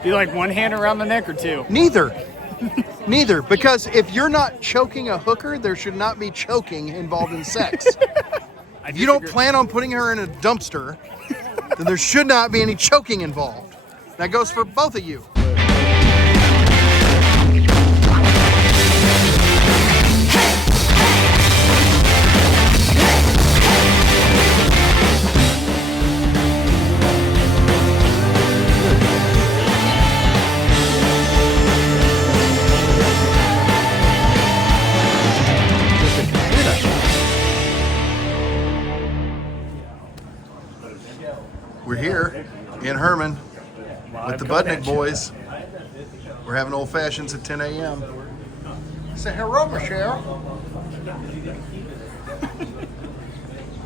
Do you like one hand around the neck or two? Neither. Neither. Because if you're not choking a hooker, there should not be choking involved in sex. If you don't plan on putting her in a dumpster, then there should not be any choking involved. That goes for both of you. We're here in Herman with the Budnick boys. We're having old fashions at 10 a.m. Say hello, Michelle.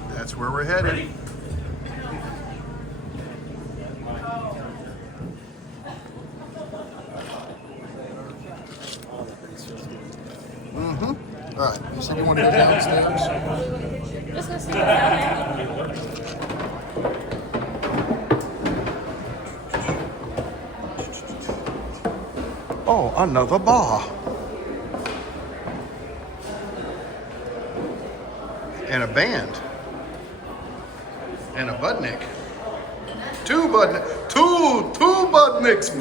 That's where we're headed. Mm-hmm. All right. You said you wanted to go downstairs? Just go see what's down there. Oh, another bar. And a band. And a Budnick. Two Budnicks.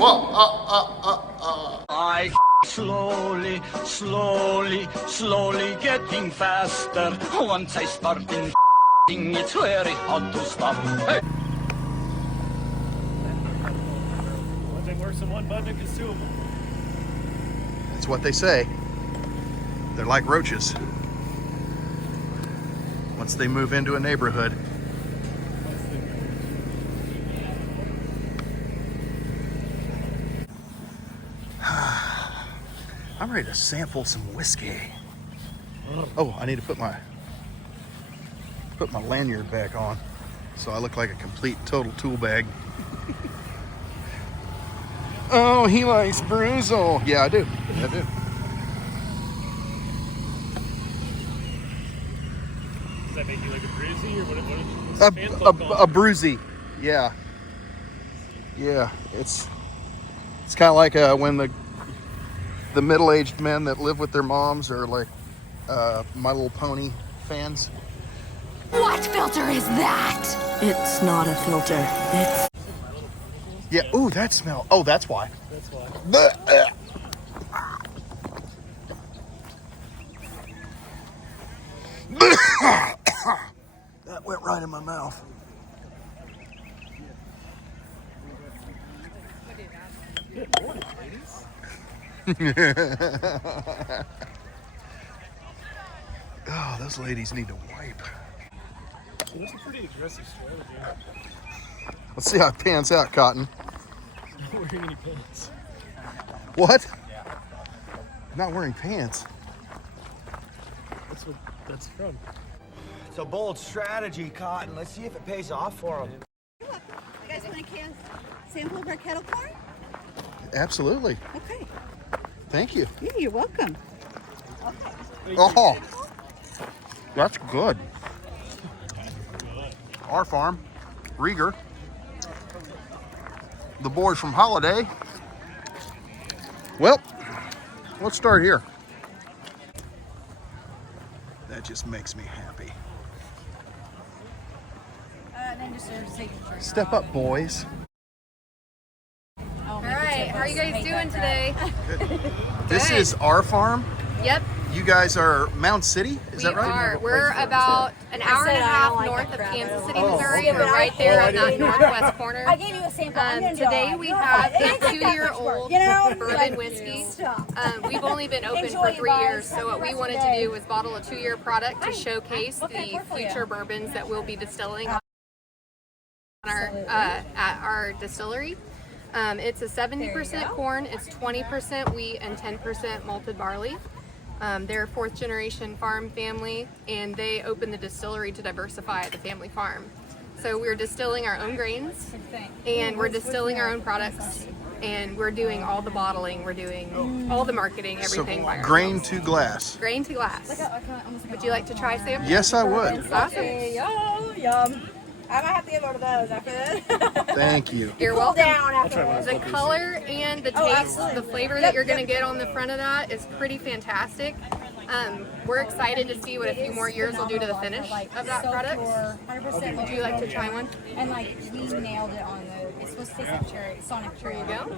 I slowly getting faster. Once I start in, it's very hard to stop. Hey. One thing worse than one Budnick is two of them. That's what they say. They're like roaches. Once they move into a neighborhood. I'm ready to sample some whiskey. Oh, I need to put my lanyard back on so I look like a complete total tool bag. Oh, he likes Bruzel. Yeah, I do. I do. Does that make you like a bruisey or what? A bruisey. Yeah. Yeah. It's kind of like when the middle-aged men that live with their moms are like My Little Pony fans. What filter is that? It's not a filter. It's... Yeah, ooh, that smell. Oh, that's why. That's why. That went right in my mouth. Good morning, ladies. Oh, those ladies need to wipe. That's a pretty aggressive strategy. Let's see how it pans out, Cotton. Not wearing any pants. What? Not wearing pants. That's what that's from. It's a bold strategy, Cotton. Let's see if it pays off for them. You guys want a sample of our kettle corn? Absolutely. Okay. Thank you. Yeah, you're welcome. Oh, that's good. Our farm, Rieger. The boys from Holiday. Well, let's start here. That just makes me happy. Step up, boys. All right, how are you guys doing today? This is our farm. Yep, You guys are Mound City, is that right? We're about an hour and a half north of Kansas City, Missouri. We're right there in that northwest corner. I gave you a sample. Today we have a 2-year-old bourbon whiskey. We've only been open for 3 years, so what we wanted to do was bottle a 2-year product to showcase the future bourbons that we'll be distilling on at our distillery. It's a 70% corn, it's 20% wheat, and 10% malted barley. They're a 4th generation farm family, and they opened the distillery to diversify the family farm. So we're distilling our own grains, and we're distilling our own products, and we're doing all the bottling, we're doing all the marketing, everything by ourselves. Grain to glass. Grain to glass. Would you like to try, Sam? Yes, I would. Awesome. Yum, yum. I might have to get one of those after this. Thank you. You're Cool welcome. down after. The color and the taste, the flavor that you're going to get on the front of that is pretty fantastic. We're excited to see what a few more years will do to the finish of that product. 100% Would you like to try one? And like we nailed it on the. It's supposed to taste like cherry, Sonic cherry. There you go.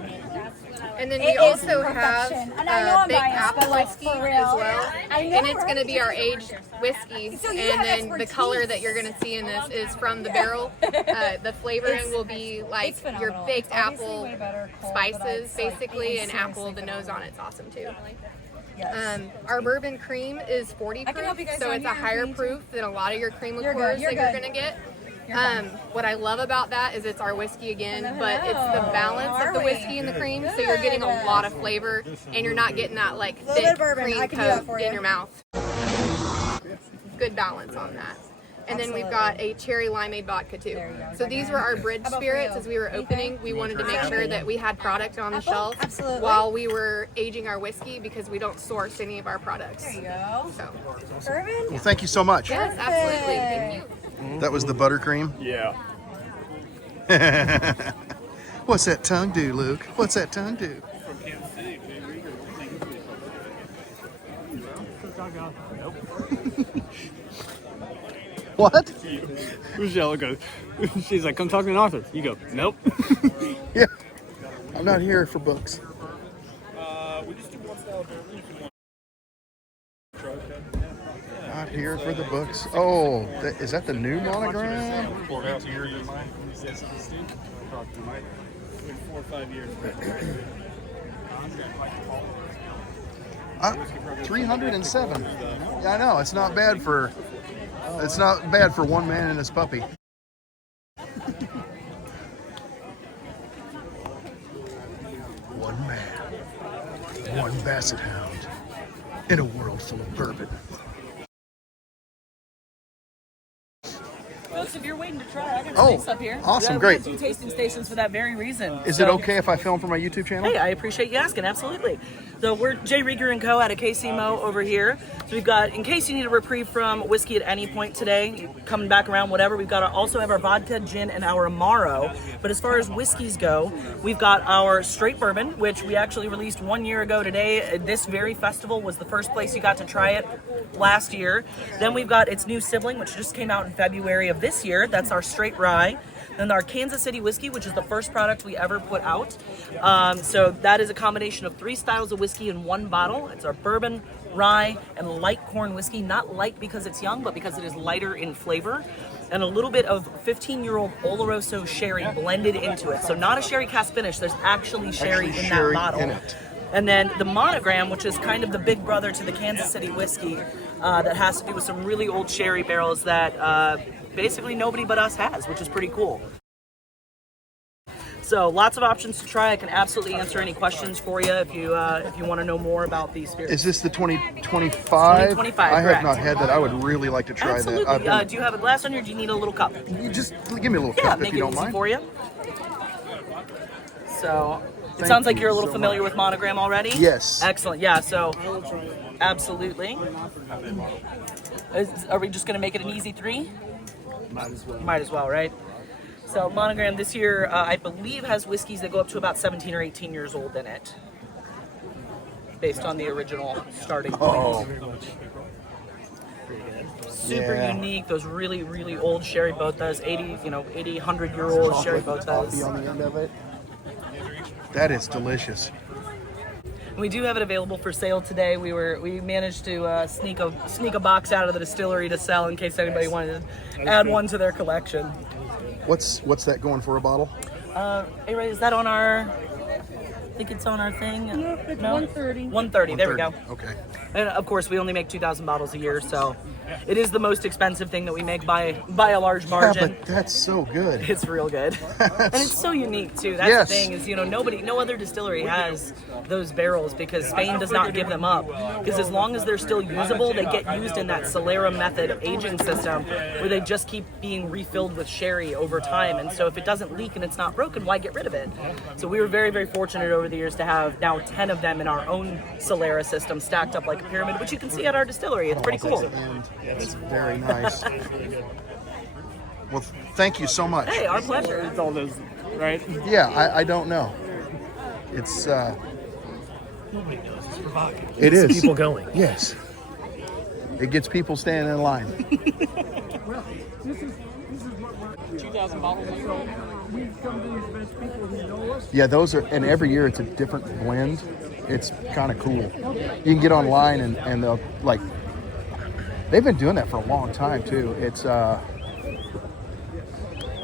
And then It we is also have perfection. And I know I'm baked biased, apple but, like, whiskey for real. as well. I know, And it's going to right? be our aged whiskey. So you And have then the expertise. color that you're going to see in this is from the barrel. The flavoring will be like It's your phenomenal. baked It's obviously apple way better cold, spices, but it's, like, basically, and seriously apple. The nose on it's awesome too. Yes. Our bourbon cream is 40 I can help you proof, guys so down it's a here, higher if you need proof than a lot of your cream You're liqueurs good, you're that you're good. gonna get. You're fine. What I love about that is it's our whiskey again, Hello, but it's the hello. balance How of the are whiskey we? and the cream, so you're getting a Good. lot of flavor, and you're not getting that like Little bit thick of bourbon. cream I can do that coat for in you. your mouth. Good balance on that. And then we've got a cherry limeade vodka too. There you go. So these were our bridge about for spirits you? as we were opening. We wanted to make sure that we had product on the Apple? shelf Absolutely. while we were aging our whiskey because we don't source any of our products. There you go. So, Bourbon? Well, thank you so much. yes, absolutely. Thank you. That was the buttercream. Yeah. What's that tongue do, Luke? What's that tongue do? From Kansas City. Nope. What? Michelle goes, she's like, come talk to an author. You go, nope. Yeah. I'm not here for books. We just do one style Not here for the bourbon. Oh, is that the new monogram? 4 years in mine. 4 or 5 years. 307. Yeah, I know. It's not bad for. It's not bad for one man and his puppy. One man, one basset hound, in a world full of bourbon. Folks, if you're waiting to try, I got Oh, snakes up here. awesome, We great. have 2 tasting stations for that very reason. Is So- it okay if I film for my YouTube channel? Hey, I appreciate you asking. Absolutely. So we're Jay Rieger & Co. out of KCMO over here. So we've got, in case you need a reprieve from whiskey at any point today, coming back around, whatever, we've got also have our vodka, gin, and our Amaro. But as far as whiskeys go, we've got our straight bourbon, which we actually released 1 year ago today. This very festival was the first place you got to try it last year. Then we've got its new sibling, which just came out in February of this year. That's our straight rye. Then our Kansas City whiskey, which is the first product we ever put out. So that is a combination of 3 styles of whiskey in one bottle. It's our bourbon, rye, and light corn whiskey. Not light because it's young, but because it is lighter in flavor. And a little bit of 15-year-old Oloroso sherry blended into it. So not a sherry cask finish. There's actually sherry in sherry that bottle. in it. And then the monogram, which is kind of the big brother to the Kansas City whiskey, that has to do with some really old sherry barrels that basically nobody but us has, which is pretty cool. So lots of options to try. I can absolutely answer any questions for you if you want to know more about these spirits. Is this the 2025? 2025, I have correct. not had that. I would really like to try Absolutely. that. I've Do you have a glass on you, or do you need a little cup? you just give me a little Yeah, cup make if it you don't easy mind. for you. So it Thank sounds like you you're a little so familiar much. with Monogram already. Yes. Excellent. Yeah. So absolutely. Are we just going to make it an easy 3? Might as well, right? So Monogram this year, I believe, has whiskeys that go up to about 17 or 18 years old in it, based on the original starting point. Oh, Super Yeah. unique. Those really, really old sherry botas, 80, 100-year-old sherry coffee botas. on the end of it. That is delicious. We do have it available for sale today. We managed to sneak a box out of the distillery to sell in case anybody wanted to add one to their collection. What's that going for a bottle? Hey Ray, is that on our? I think it's on our thing. No, it's 130. 130. There we go. Okay. And of course, we only make 2,000 bottles a year, so it is the most expensive thing that we make by a large Yeah, margin. but that's so good. It's real good, and it's so unique too. That's Yes. the thing is, no other distillery has those barrels because Spain does not give them up. Because as long as they're still usable, they get used in that Solera method of aging system, where they just keep being refilled with sherry over time. And so if it doesn't leak and it's not broken, why get rid of it? So we were very, very fortunate over the years to have now 10 of them in our own Solera system, stacked up like a pyramid, which you can see at our distillery. It's pretty cool. And it's very nice. Well, thank you so much. Hey, our pleasure. It's all those, right? Yeah, I don't know. It's Nobody knows. It's provocative. it It's is. people going. Yes. It gets people standing in line. 2,000 bottles. Yeah, those are, and every year it's a different blend. It's kind of cool. You can get online and they'll, like, they've been doing that for a long time too. It's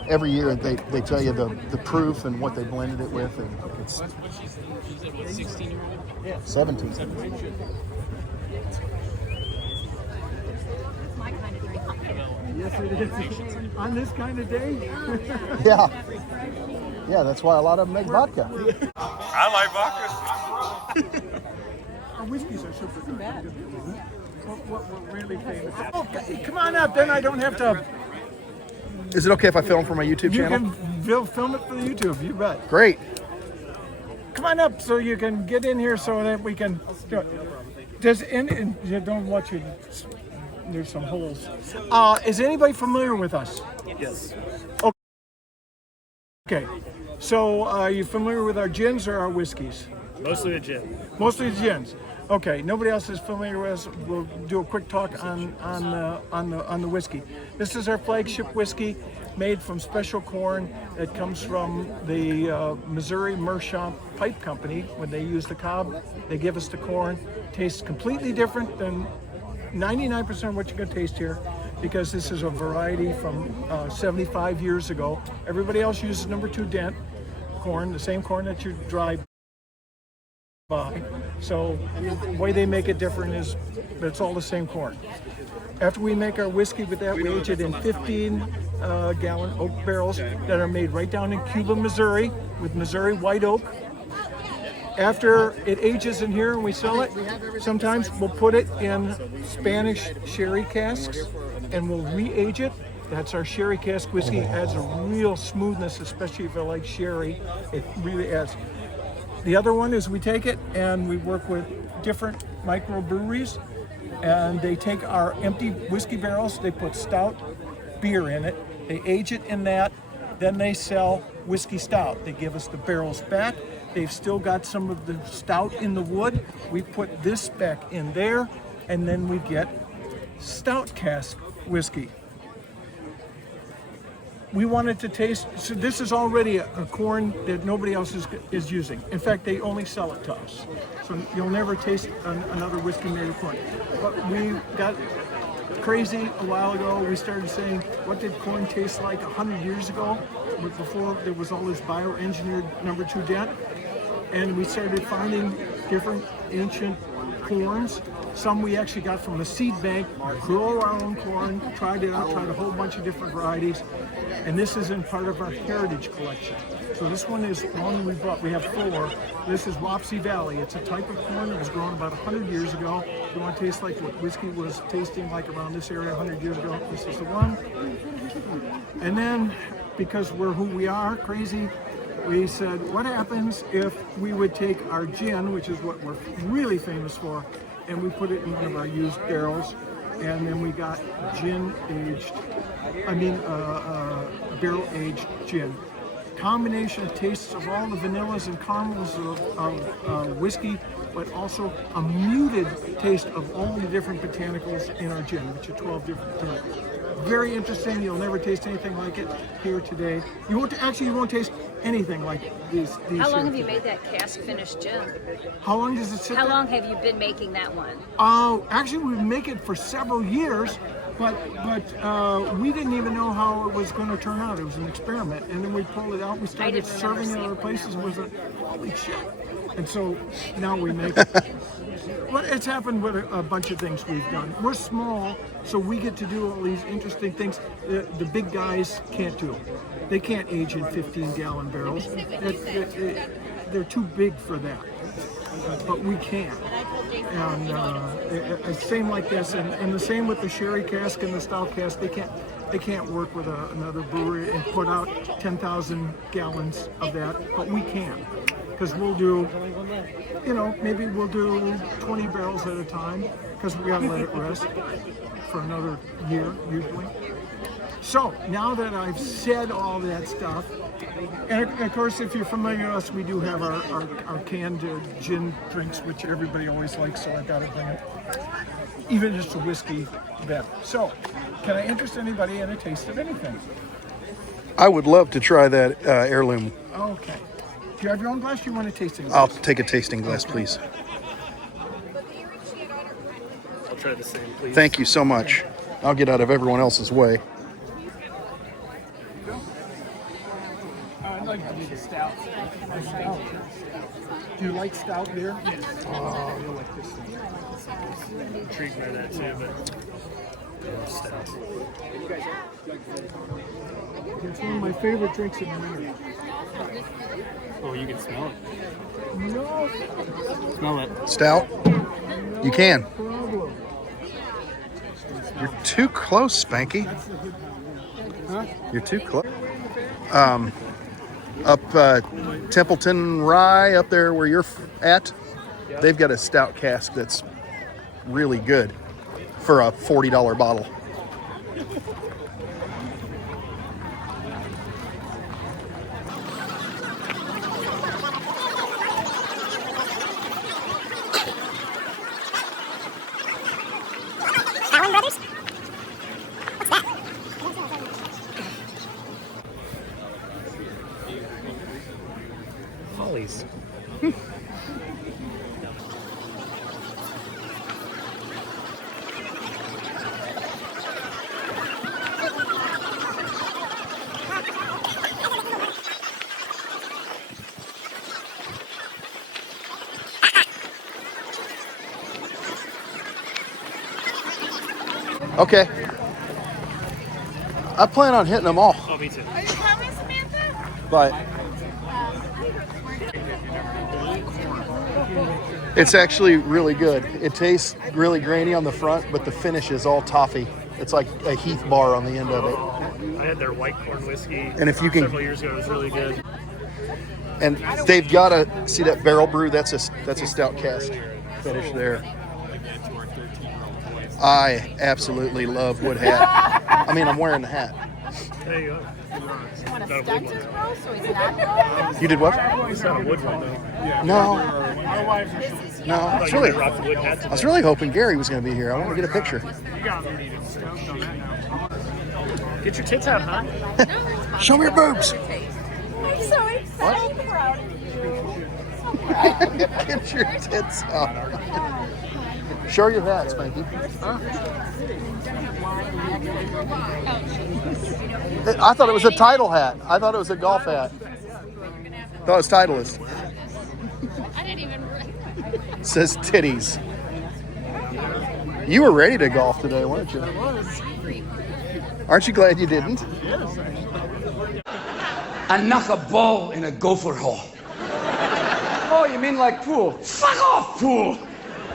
every year they tell you the proof and what they blended it with, and it's 16-year-old? 17. Yes, it is. On this kind of day? Yeah. Yeah, that's why a lot of them make vodka. I like vodka. Our whiskeys are super good. What we're really famous. Oh, come on up, then I don't have to. Is it okay if I film for my YouTube You channel? can film it for the YouTube, you bet. Great. Come on up so you can get in here so that we can do it. You don't watch it. There's some holes. Is anybody familiar with us? Yes. Okay. So are you familiar with our gins or our whiskeys? Mostly the gin. Mostly the gins. Okay. Nobody else is familiar with us. We'll do a quick talk on the whiskey. This is our flagship whiskey, made from special corn that comes from the Missouri Meerschaump Pipe Company. When they use the cob, they give us the corn. Tastes completely different than 99% of what you're going to taste here, because this is a variety from 75 years ago. Everybody else uses number 2 dent corn, the same corn that you drive by. So the way they make it different is it's all the same corn. After we make our whiskey with that, we age it in 15-gallon oak barrels that are made right down in Cuba, Missouri, with Missouri white oak. After it ages in here and we sell it, sometimes we'll put it in Spanish sherry casks and we'll re-age it. That's our sherry cask whiskey. It adds a real smoothness, especially if you like sherry. It really adds. The other one is we take it and we work with different microbreweries, and they take our empty whiskey barrels, they put stout beer in it, they age it in that, then they sell whiskey stout. They give us the barrels back. They've still got some of the stout in the wood. We put this back in there, and then we get stout cask whiskey. We wanted to taste, so this is already a corn that nobody else is using. In fact, they only sell it to us. So you'll never taste another whiskey made of corn. But we got crazy a while ago. We started saying, what did corn taste like 100 years ago? Before there was all this bioengineered number 2 dent. And we started finding different ancient corns. Some we actually got from the seed bank, grow our own corn, tried it out, tried a whole bunch of different varieties. And this is in part of our heritage collection. So this one is one we brought. We have 4. This is Wapsie Valley. It's a type of corn that was grown about 100 years ago. If you want to taste like what whiskey was tasting like around this area 100 years ago, this is the one. And then, because we're who we are, crazy, we said, what happens if we would take our gin, which is what we're really famous for, and we put it in one of our used barrels, and then we got barrel-aged gin. Combination of tastes of all the vanillas and caramels of whiskey, but also a muted taste of all the different botanicals in our gin, which are 12 different botanicals. Very interesting. You'll never taste anything like it here today. You won't taste anything like these. How long have you made that cask finished gin? How long does it sit How there? long have you been making that one? Actually, we make it for several years, but we didn't even know how it was going to turn out. It was an experiment, and then we pulled it out. We started serving it in other places. It was like, holy shit! And so now we make it. Well, it's happened with a bunch of things we've done. We're small, so we get to do all these interesting things that the big guys can't do. They can't age in 15-gallon barrels. They're too big for that. But we can. And same like this, and the same with the sherry cask and the stout cask. They can't work with another brewery and put out 10,000 gallons of that, but we can. Because we'll do, maybe we'll do 20 barrels at a time, because we gotta let it rest for another year, usually. So now that I've said all that stuff, and of course, if you're familiar with us, we do have our canned gin drinks, which everybody always likes, so I got to bring it. Even just a whiskey better. So, can I interest anybody in a taste of anything? I would love to try that heirloom. Okay. Do you have your own glass? Do you want a tasting glass? I'll take a tasting glass, please. I'll try the same, please. Thank you so much. I'll get out of everyone else's way. I'd like to do the stout. Do you like stout beer? Yes. Oh, you'll like this one. I'm intrigued by that too, but stout. It's one of my favorite drinks in the winter. Oh, you can smell it. No Smell it. Stout? You can. problem. You're too close, Spanky. Huh? You're too close. Up Templeton Rye, up there where you're at, they've got a stout cask that's really good for a $40 bottle. Hollies. Okay. I plan on hitting them all. Oh, me too. Are you coming, Samantha? But it's actually really good. It tastes really grainy on the front, but the finish is all toffee. It's like a Heath bar on the end of it. I had their white corn whiskey And if you can- several years ago. It was really good. And they've got a, see that barrel brew? That's a stout cask finish there. I absolutely love Wood Hat. I mean, I'm wearing the hat. There you go. Want Not a to wood stunt one. his bro so he's not You did what? It's not a wood one though. No, This is no. I It's thought you really, were rock the wood hat I was really hoping Gary was going to be here. I want to get a picture. You got me stoked on that now. Get your tits out, huh? Show me your boobs. I'm so excited. So proud of you. Get your tits out. Show your hat, Spanky. I thought it was a title hat. I thought it was a golf hat. Thought it was Titleist. I didn't even. It says titties. You were ready to golf today, weren't you? Aren't you glad you didn't? And knock a ball in a gopher hole. Oh, you mean like pool? Fuck off, pool!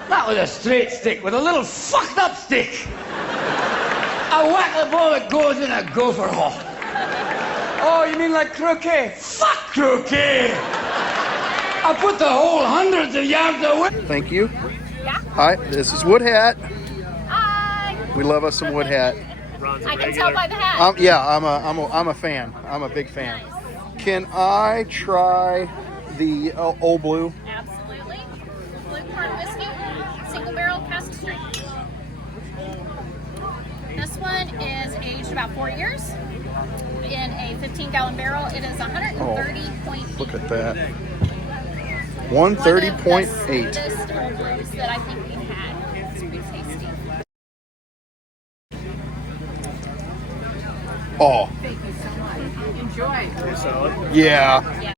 Not with a straight stick, with a little fucked up stick. I whack the ball that goes in a gopher hole. Oh, you mean like croquet? Fuck croquet! I put the whole hundreds of yards away. Thank you. Hi, this is Wood Hat. Hi. We love us some Wood Hat. Ron's a I can regular. tell by the hat. Yeah, I'm a fan. I'm a big fan. Can I try the Old Blue? Absolutely. Blue corn whiskey, single barrel cask strength. This one is aged about 4 years in a 15-gallon barrel. It is 130.8. Look at that. One of the 130.8. smoothest old blues that I think we've had. It's pretty tasty. Oh, Pretty solid. yeah.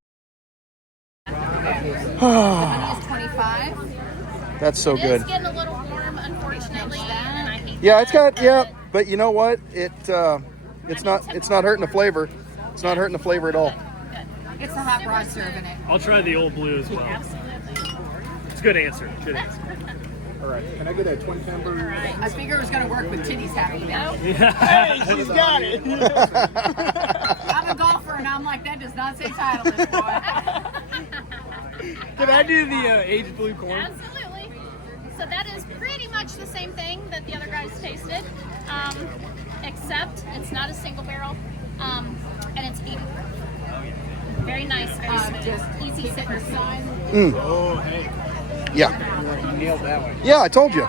It's 25. That's so It good. is getting a little warm, unfortunately, and I hate Yeah, that, it's got but but you know what? It's not hurting the flavor. It's not hurting the flavor at all. It's the hot rod serving it. I'll try the old blue as well. Absolutely. It's a good answer. Good answer. All right, can I get a twin temper? I figured it was going to work with titties having that. Hey, she's got it. I'm a golfer, and I'm like, that does not say Titleist, boy. Can I do the aged blue corn? Absolutely. So that is pretty much the same thing that the other guys tasted. except it's not a single barrel, and it's 80 proof. Very nice, very smooth, easy sippers. Yeah. You nailed that one. Yeah, I told you.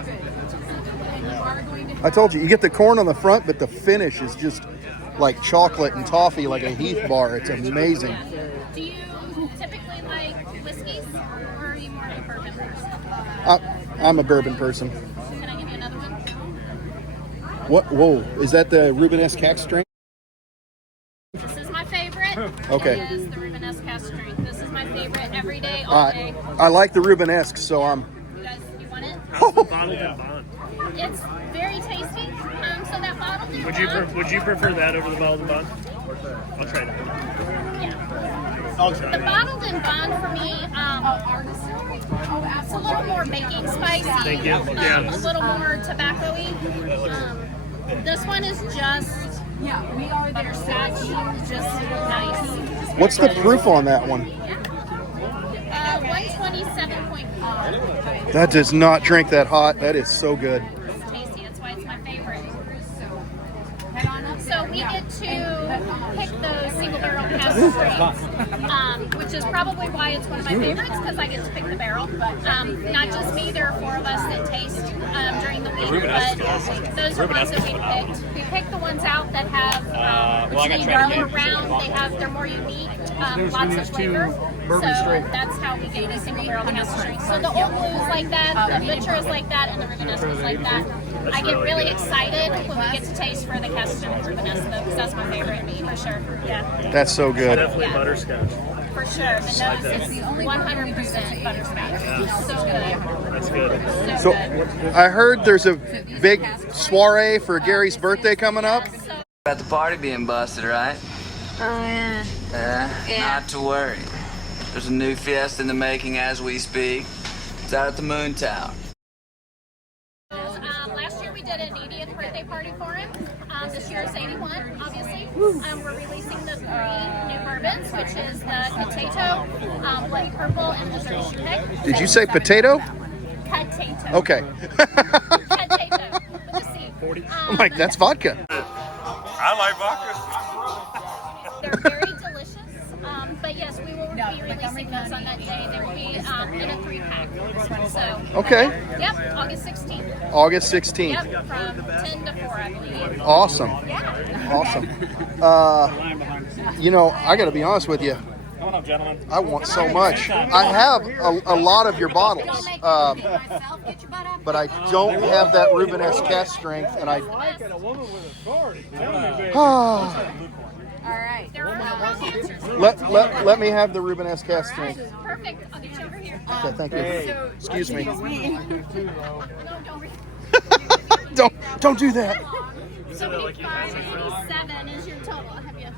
I told you. You get the corn on the front, but the finish is just like chocolate and toffee, like a Heath bar. It's amazing. Do you typically like whiskeys, or are you more of a bourbon person? I'm a bourbon person. Can I give you another one? What? Whoa. Is that the Rubenesque cask strength? This is my favorite. Okay. It is the Rubenesque cask strength. This is my favorite every day, all day. I like the Rubenesque, so I'm... You guys, you want it? Bottled and bond. It's very tasty. So that bottled and bond. Would you prefer that over the bottled and bond? I'll try that. Yeah. The bottled and bond for me, it's a little more baking spicy. Thank you. A little more tobacco-y. This one is just butterscotch, just nice. What's the proof on that one? 127.4. That does not drink that hot. That is so good. It's tasty. That's why it's my favorite. So we get to pick those single barrel cask strengths, which is probably why it's one of my favorites, because I get to pick the barrel. Not just me, there are 4 of us that taste during the week, but those are ones that we picked. We picked the ones out that have darker round. They're more unique, lots of flavor. So that's how we get the single barrel cask strengths. So the Old Blue is like that, the Butcher is like that, and the Rubenesque is like that. I get really excited when we get to taste for the cask strength Rubenesque, though, because that's my favorite, for sure. Yeah. That's so good. Definitely butterscotch. For sure. The nose is 100% butterscotch. So good. That's good. So I heard there's a big soiree for Gary's birthday coming up. About the party being busted, right? Oh, yeah. Not to worry. There's a new fiesta in the making as we speak. It's out at the Moon Tower. Last year we did an 80th birthday party for him. This year is 81, obviously. We're releasing the 3 new bourbons, which is the Potato, Bloody Purple, and Missouri Shoepeg. Did you say potato? Potato. Okay. Potato. With a C. I'm like, that's vodka. I like vodka. They're very delicious. But yes, we will be releasing those on that day. They will be in a 3-pack. So. Okay. Yep, August 16th. August 16th. Yep, from 10 to 4, I believe. Awesome. Yeah. Awesome. I got to be honest with you. Come on up, gentlemen. I want so much. I have a lot of your bottles, but I don't have that Rubenesque cask strength, and I. All right. There are no wrong answers. Let me have the Rubenesque cask strength. Perfect. I'll get you over here. Okay, thank you. Excuse me. No, don't. Don't do that. So 587 is your total. I'll have you.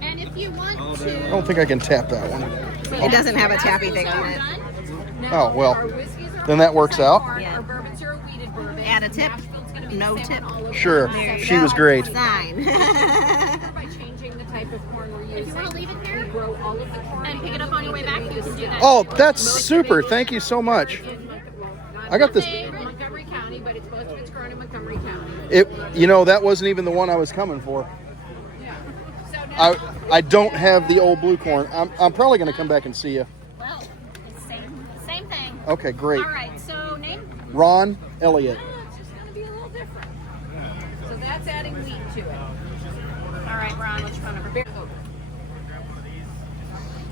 And if you want to. I don't think I can tap that one. It doesn't have a tappy thing on it. Oh, well, then that works out. Yeah. Add a tip. No tip. Sure. She was great. Sign. By changing the type of corn we're using. If you want to leave it here Grow all of the corn and pick it up on your way back, you can do that. Oh, that's super. Thank you so much. I got this. in Montgomery County, but it's most of it's grown in Montgomery County. That wasn't even the one I was coming for. I don't have the Old Blue corn. I'm probably going to come back and see you. Well, it's same thing. Okay, great. All right, so name? Ron Elliott. It's just going to be a little different. So that's adding wheat to it. All right, Ron, what's your phone number?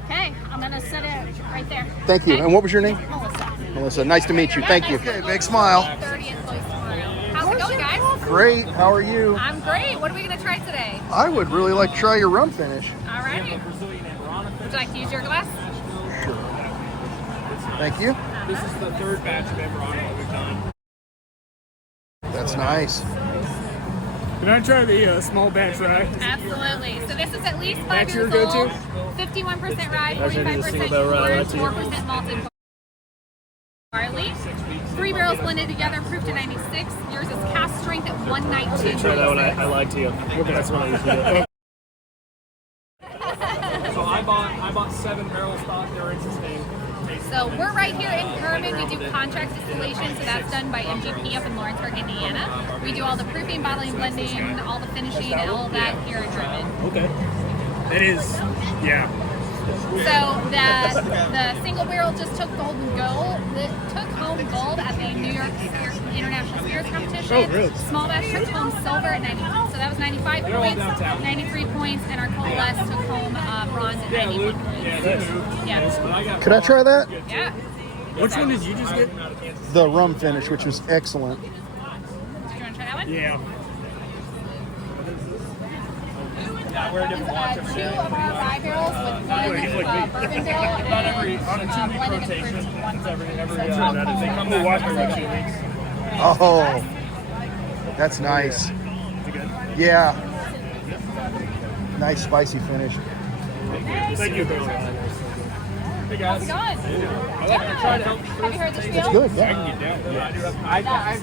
Okay, I'm going to set it right there. Thank you. Okay? And what was your name? Melissa. Melissa. Nice to meet you. Thank you. Okay, big smile. 30th place tomorrow. How's it going, guys? Great. How are you? I'm great. What are we going to try today? I would really like to try your rum finish. All right. Would you like to use your glass? Sure. Thank you. This is the 3rd batch of Emerald we've done. That's nice. Can I try the small batch rye? Absolutely. So this is at least 5 That's your years old. go-to? 51% rye, Actually, I did a 45% single corn, barrel rye, that's 4% malted barley. 3 barrels blended together, proof to 96. Yours is cast strength at 119. Try that one. I lied to you. That's what I usually do. So I bought 7 barrels stock. They're interesting. So we're right here in Bourbon. We do contract distillation, so that's done by MGP up in Lawrenceburg, Indiana. We do all the proofing, bottling, blending, all the finishing, all of that here in Bourbon. Okay. It is, yeah. So the single barrel just took gold and gold. It took home gold at the New York International Spirits Competition. Oh, really? Small batch took home silver at 90. So that was 95 points, 93 points, and our coalesce took home bronze at 91 points. Yeah. Could I try that? Yeah. Which one did you just get? The rum finish, which was excellent. Do you want to try that one? Yeah. It's 2 of our rye barrels with 1 bourbon barrel and blended and fruits in 1 Oh, that's nice. Yeah. Nice spicy finish. Thank you. Hey guys. How's it going? Have you heard the spiel? It's good, yeah.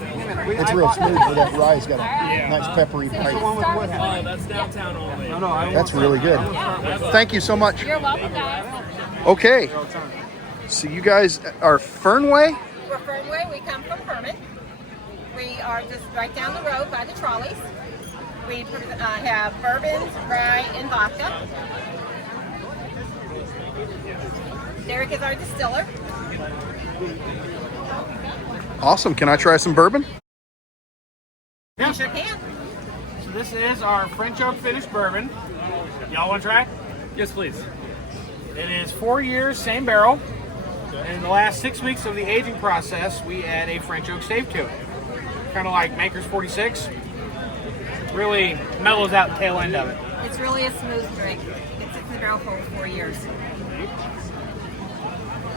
It's real smooth for that rye's got a nice peppery bite. Oh, that's downtown only. That's really good. Thank you so much. You're welcome, guys. Okay. So you guys are Fernway? We're Fernway. We come from Herman. We are just right down the road by the trolleys. We have bourbons, rye, and vodka. Derek is our distiller. Awesome. Can I try some bourbon? You sure can. So this is our French oak finished bourbon. Y'all want to try? Yes, please. It is 4 years, same barrel. And in the last 6 weeks of the aging process, we add a French oak stave to it. Kind of like Maker's 46. Really mellows out the tail end of it. It's really a smooth drink. It sits in the barrel for over 4 years.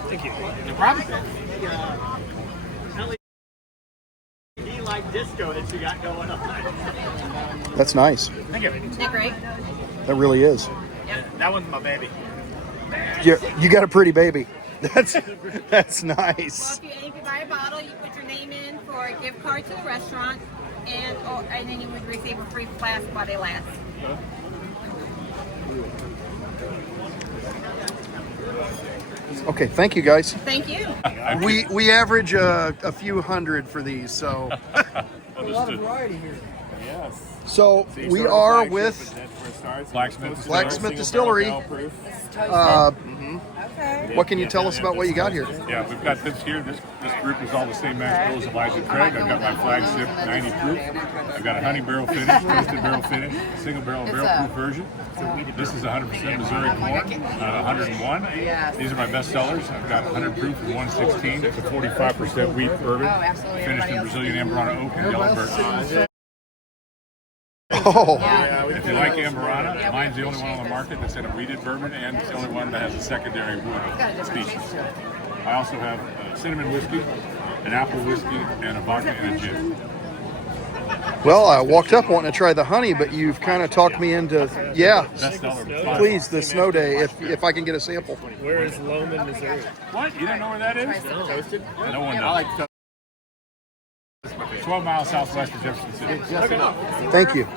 Thank you. No problem. LED like disco that you got going on. That's nice. Thank you. Isn't that great? That really is. Yep. That one's my baby. You got a pretty baby. That's nice. Well, if you buy a bottle, you put your name in for a gift card to the restaurant, and then you would receive a free flask while they last. Okay, thank you guys. Thank you. We average a few hundred for these, so. A lot of variety here. Yes. So we are with Blacksmith Distillery. What can you tell us about what you got here? Yeah, we've got this here. This group is all the same mash bills as Elijah Craig. I've got my flagship 90 proof. I've got a honey barrel finish, toasted barrel finish, single barrel proof version. This is 100% Missouri corn, 101. These are my best sellers. I've got 100 proof and 116. It's a 45% wheat bourbon, finished in Brazilian Amburana oak and yellow birch. Oh. If you like Amburana, mine's the only one on the market that's in a wheated bourbon, and it's the only one that has a secondary wood species. I also have cinnamon whiskey, an apple whiskey, and a vodka and a gin. Well, I walked up wanting to try the honey, but you've kind of talked me into, please, the snow day, if I can get a sample. Where is Loman, Missouri? What? You don't know where that is? No. Toasted? No one does. 12 miles southwest of Jefferson City. Thank you.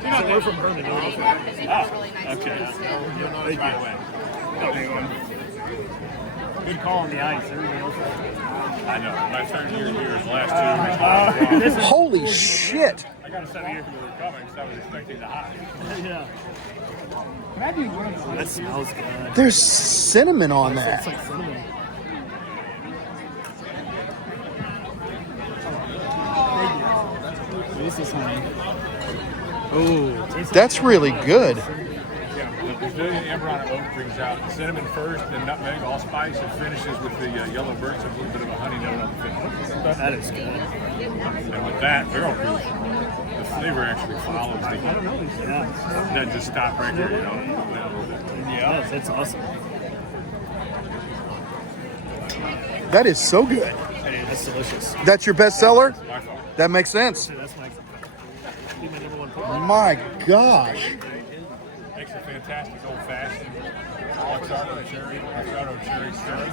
You're not there from Herman, are you? Oh, okay. Thank you. Good call on the ice. Everybody else. I know. My third year here is the last 2 weeks. Holy shit! I got to set a year because we were coming because I was expecting the high. Yeah. That smells good. There's cinnamon on that. It's like cinnamon. This is honey. Oh, That's really good. Yeah, the Brazilian Amburana oak brings out the cinnamon first, then nutmeg, allspice, and finishes with the yellow birch and a little bit of a honey note on the finish. that is good. And with that barrel proof, the flavor actually follows the heat. Yeah. Doesn't just stop right there, you know. Yeah, that's awesome. That is so good. That's delicious. That's your best seller? By far. That makes sense. That's my number one pick. My gosh. Makes a fantastic old fashioned Luxardo cherry syrup.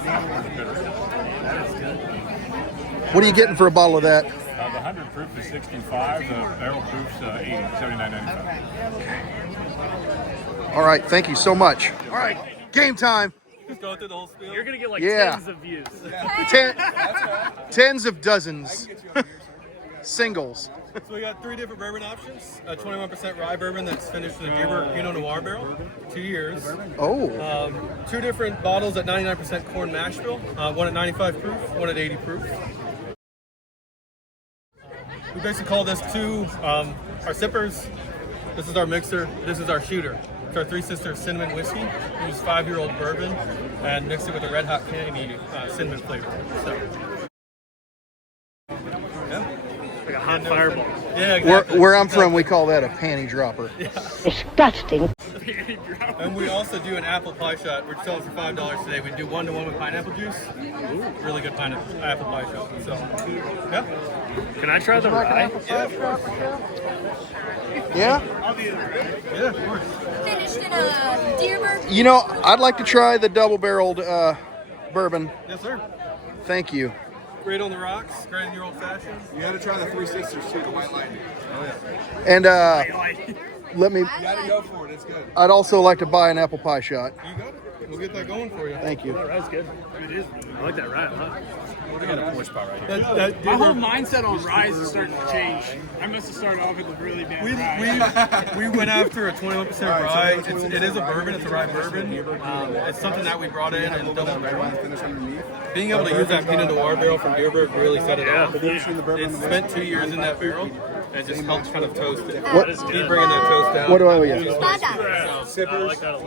What are you getting for a bottle of that? The 100 proof is 65. The barrel proof's 80, $79.95. All right, thank you so much. All right, game time. Just going through the whole spiel. You're gonna get like Yeah. tens of views. Tens of dozens. Singles. So we got 3 different bourbon options. A 21% rye bourbon that's finished in a Bourbon Pinot Noir barrel, 2 years. Oh. 2 different bottles at 99% corn mash bill. One at 95 proof, one at 80 proof. We basically call this our sippers. This is our mixer. This is our shooter. It's our Three Sisters cinnamon whiskey. We use 5-year-old bourbon and mix it with a red hot candy cinnamon flavor. So. Like a hot fireball. Yeah, exactly. Where I'm from, we call that a panty dropper. Yeah. Disgusting. And we also do an apple pie shot. We're selling for $5 today. We do 1-to-1 with pineapple juice. Really good apple pie shot. So, yeah. Can I try the rye? Yeah? Yeah, of course. Finished in a deer bourbon. You know, I'd like to try the double-barreled bourbon. Yes, sir. Thank you. Great on the rocks. Great in your old fashioned. You got to try the Three Sisters too, the White Lightning. Oh yeah. And let me. You got to go for it. It's good. I'd also like to buy an apple pie shot. You got it. We'll get that going for you. Thank you. That rye's good. It is. I like that rye a lot. I got a push spot right here. My whole mindset on rye is starting to change. I must have started off with a really bad rye. We went after a 21% rye. It is a bourbon. It's a rye bourbon. It's something that we brought in and double barrel. Being able to use that Pinot Noir barrel from Deerberg really set it off. It's spent 2 years in that barrel. And it just helps kind of toast it. What? Keep bringing that toast down. What do I owe you? $5.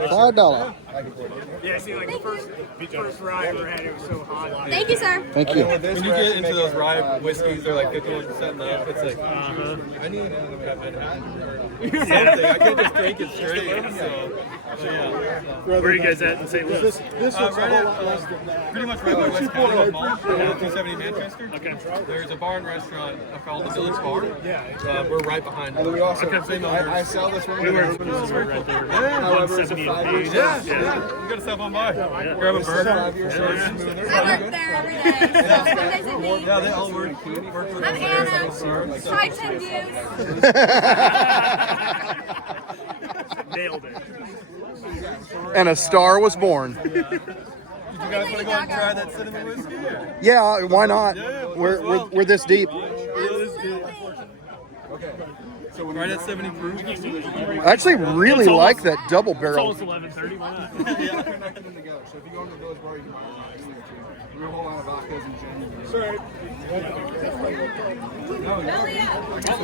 $5. Yeah, see, like the first rye I ever had, it was so hot. Thank you, sir. Thank you. When you get into those rye whiskeys, they're like 51% and up. It's like, I need Manhattan or something. I can't just drink it straight. So yeah. Where are you guys at in St. Louis? Right at, pretty much right by West Coast Mall, 270 Manchester. Okay. There's a bar and restaurant called the Village Bar. We're right behind it. We also, Same owners. I sell this one. We were right there. Yeah. However, it's a 170 5-year page. Yeah. You gotta stop on by. Grab a burger. I work there every day. Yeah, they all work. I'm Anna. Try 10 views. Nailed it. And a star was born. Did you guys want to go and try that cinnamon whiskey? Yeah, why not? We're this deep. Okay. So right at 70 proof. I actually really like that double It's barrel. almost 11:30. Why not? Yeah, connecting them together. So if you go into the Village Bar, you can buy a whole lot of vodkas and gin.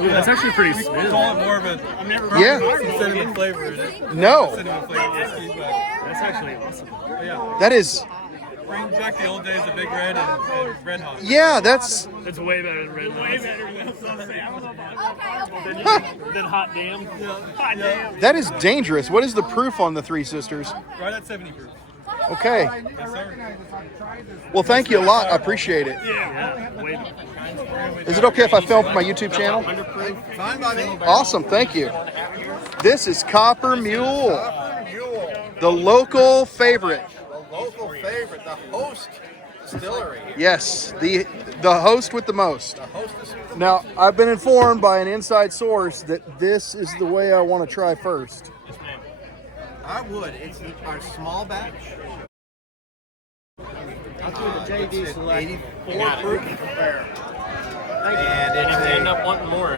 That's actually pretty smooth. Call it more of a cinnamon flavor. No. Cinnamon flavor whiskey, but That's actually awesome. yeah. That is. Bring back the old days of Big Red and Red Hot. Yeah, that's. It's way better than Red Way better than Hot Damn. Hot Damn. That is dangerous. What is the proof on the Three Sisters? Right at 70 proof. Okay. Yes, sir. Well, thank you a lot. I appreciate it. Yeah. Way Is it okay if I film for my YouTube channel? Fine by me. Awesome. Thank you. This is Copper Mule, the local favorite. The local favorite, the host distillery. Yes, the host with the most. The hostess with the Now, I've been informed by an inside source that this is the way I want to try first. I would. It's our small batch. I'll do the JD select. 84 proof. And it's end up wanting more.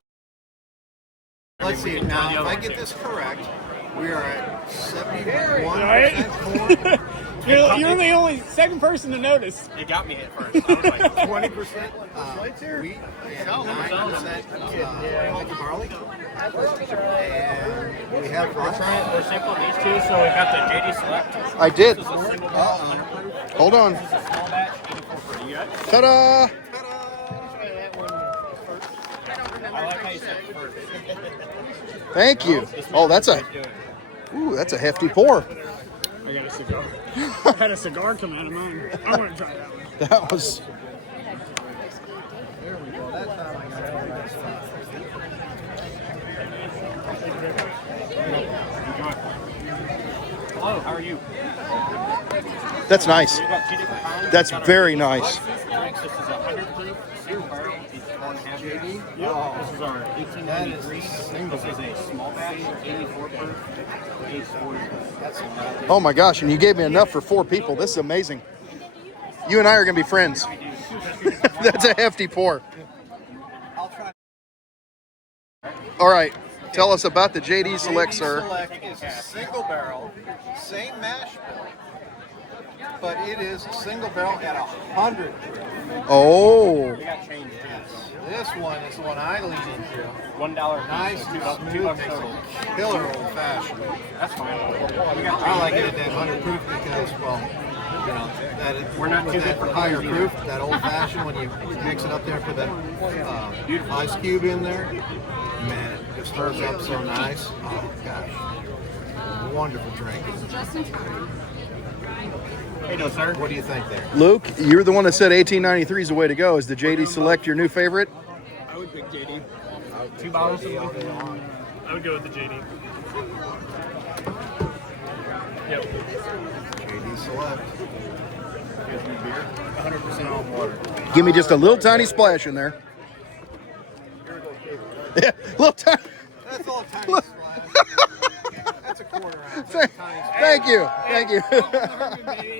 let's see, now if I get this correct, we are at 71% corn. You're the only second person to notice. You got me at first. I was like, 20% wheat and 9% malted barley. And we have we're sampling these two, so we got the JD Select. I did. This is a single Hold on. This is a small batch, 84 for you guys. Ta-da! I like how you said it first. Thank you. Oh, that's a hefty pour. I got a cigar. I had a cigar come out of mine. I want to try that one. That was. Hello, how are you? That's nice. We've got 2 different kinds. That's very nice. This is 100 proof, single barrel, it's corn JD? Yep. This is our 1893. This is a small batch, 84 proof, aged 40. That's Oh my gosh, and you gave me enough for 4 people. This is amazing. You and I are going to be friends. That's a hefty pour. All right, tell us about the JD Select, sir. Select is a single barrel, same mash bill, but it is a single barrel at 100 proof. Oh. Yes. This one is the one I lead into. $1. Nice, smooth, makes a killer old fashioned. That's fine. I like it at that 100 proof because, well, you know, we're not too that higher proof, that old fashioned when you mix it up there, put that ice cube in there, man, it just stirs up so nice. Oh gosh, wonderful drink. Hey, no, sir. What do you think there? Luke, you're the one that said 1893 is the way to go. Is the JD Select your new favorite? I would pick JD. 2 bottles. I would go with the JD. Yep. JD Select. 100% on water. Give me just a little tiny splash in there. Yeah, little tiny. That's all tiny splash. That's a quarter ounce. Thank you. Thank you.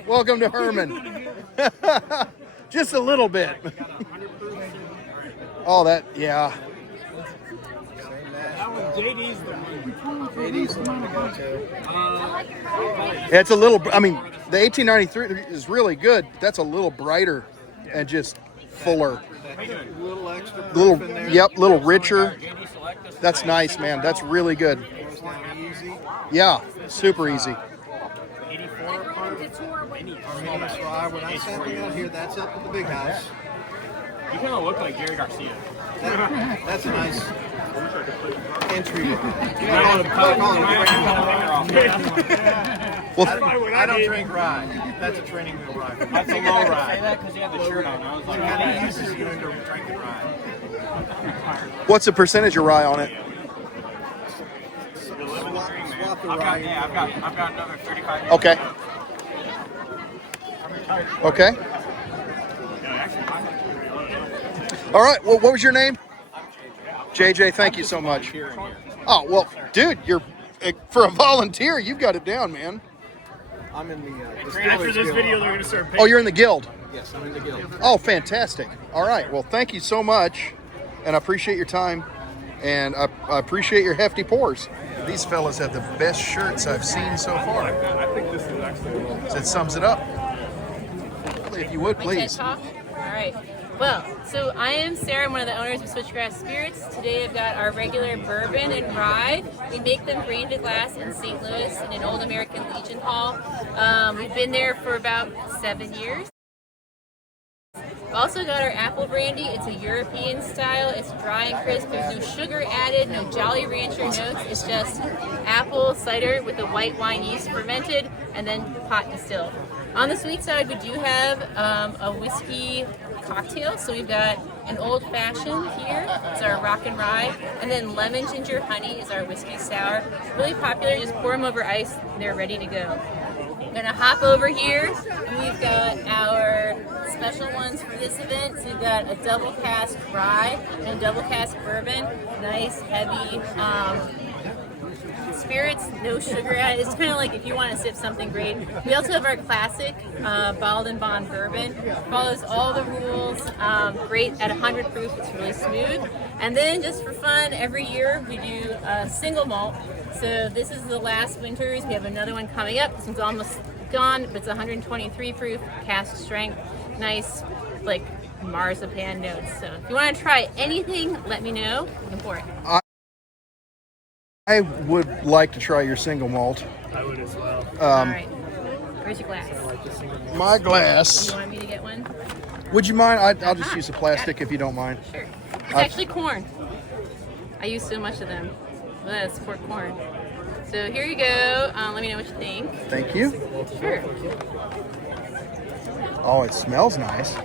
Welcome to Herman. Just a little bit. Oh, that, yeah. JD's the one. JD's the one to go to. It's a little, I mean, the 1893 is really good. That's a little brighter and just fuller. A little extra. Little, yep, little richer. That's nice, man. That's really good. Goes down easy. Yeah, super easy. 84 part Armenian rye. When I'm sampling out here, that's up at the big house. You kind of look like Jerry Garcia. That's a nice entry. I don't drink rye. That's a training wheel rye. That's a low rye. Say that because you have the shirt on. I was like, Kind of eases you into drinking rye. What's the percentage of rye on it? Swap the rye. I've got another 35. Okay. Okay. All right. Well, what was your name? JJ. Thank you so much. Oh, well, dude, you're for a volunteer, you've got it down, man. I'm in the After this video, they're going to start paying. Oh, you're in the guild? Yes, I'm in the guild. Oh, fantastic. All right. Well, thank you so much, and I appreciate your time, and I appreciate your hefty pours. These fellas have the best shirts I've seen so far. I think this is actually That sums it up. If you would, please. All right. Well, so I am Sarah. I'm one of the owners of Switchgrass Spirits. Today I've got our regular bourbon and rye. We make them grain to glass in St. Louis in an old American Legion Hall. We've been there for about 7 years. We've also got our apple brandy. It's a European style. It's dry and crisp. There's no sugar added, no Jolly Rancher notes. It's just apple cider with the white wine yeast fermented and then pot distilled. On the sweet side, we do have a whiskey cocktail. So we've got an old fashioned here. It's our rock and rye. And then lemon ginger honey is our whiskey sour. Really popular. Just pour them over ice and they're ready to go. I'm gonna hop over here and we've got our special ones for this event. So we've got a double cask rye and a double cask bourbon. Nice, heavy spirits, no sugar added. It's kind of like if you want to sip something great. We also have our classic Bourbon bourbon. Follows all the rules. Great at 100 proof. It's really smooth. And then just for fun, every year we do a single malt. So this is the last winter's. We have another one coming up. This one's almost gone, but it's 123 proof, cask strength. Nice, like marzipan notes. So if you want to try anything, let me know. You can pour it. I would like to try your single malt. I would as well. All right. Where's your glass? My glass. You want me to get one? Would you mind? I'll just use a plastic if you don't mind. Sure. It's actually corn. I use so much of them. Let's support corn. So here you go. Let me know what you think. Thank you. Sure. Oh, it smells nice.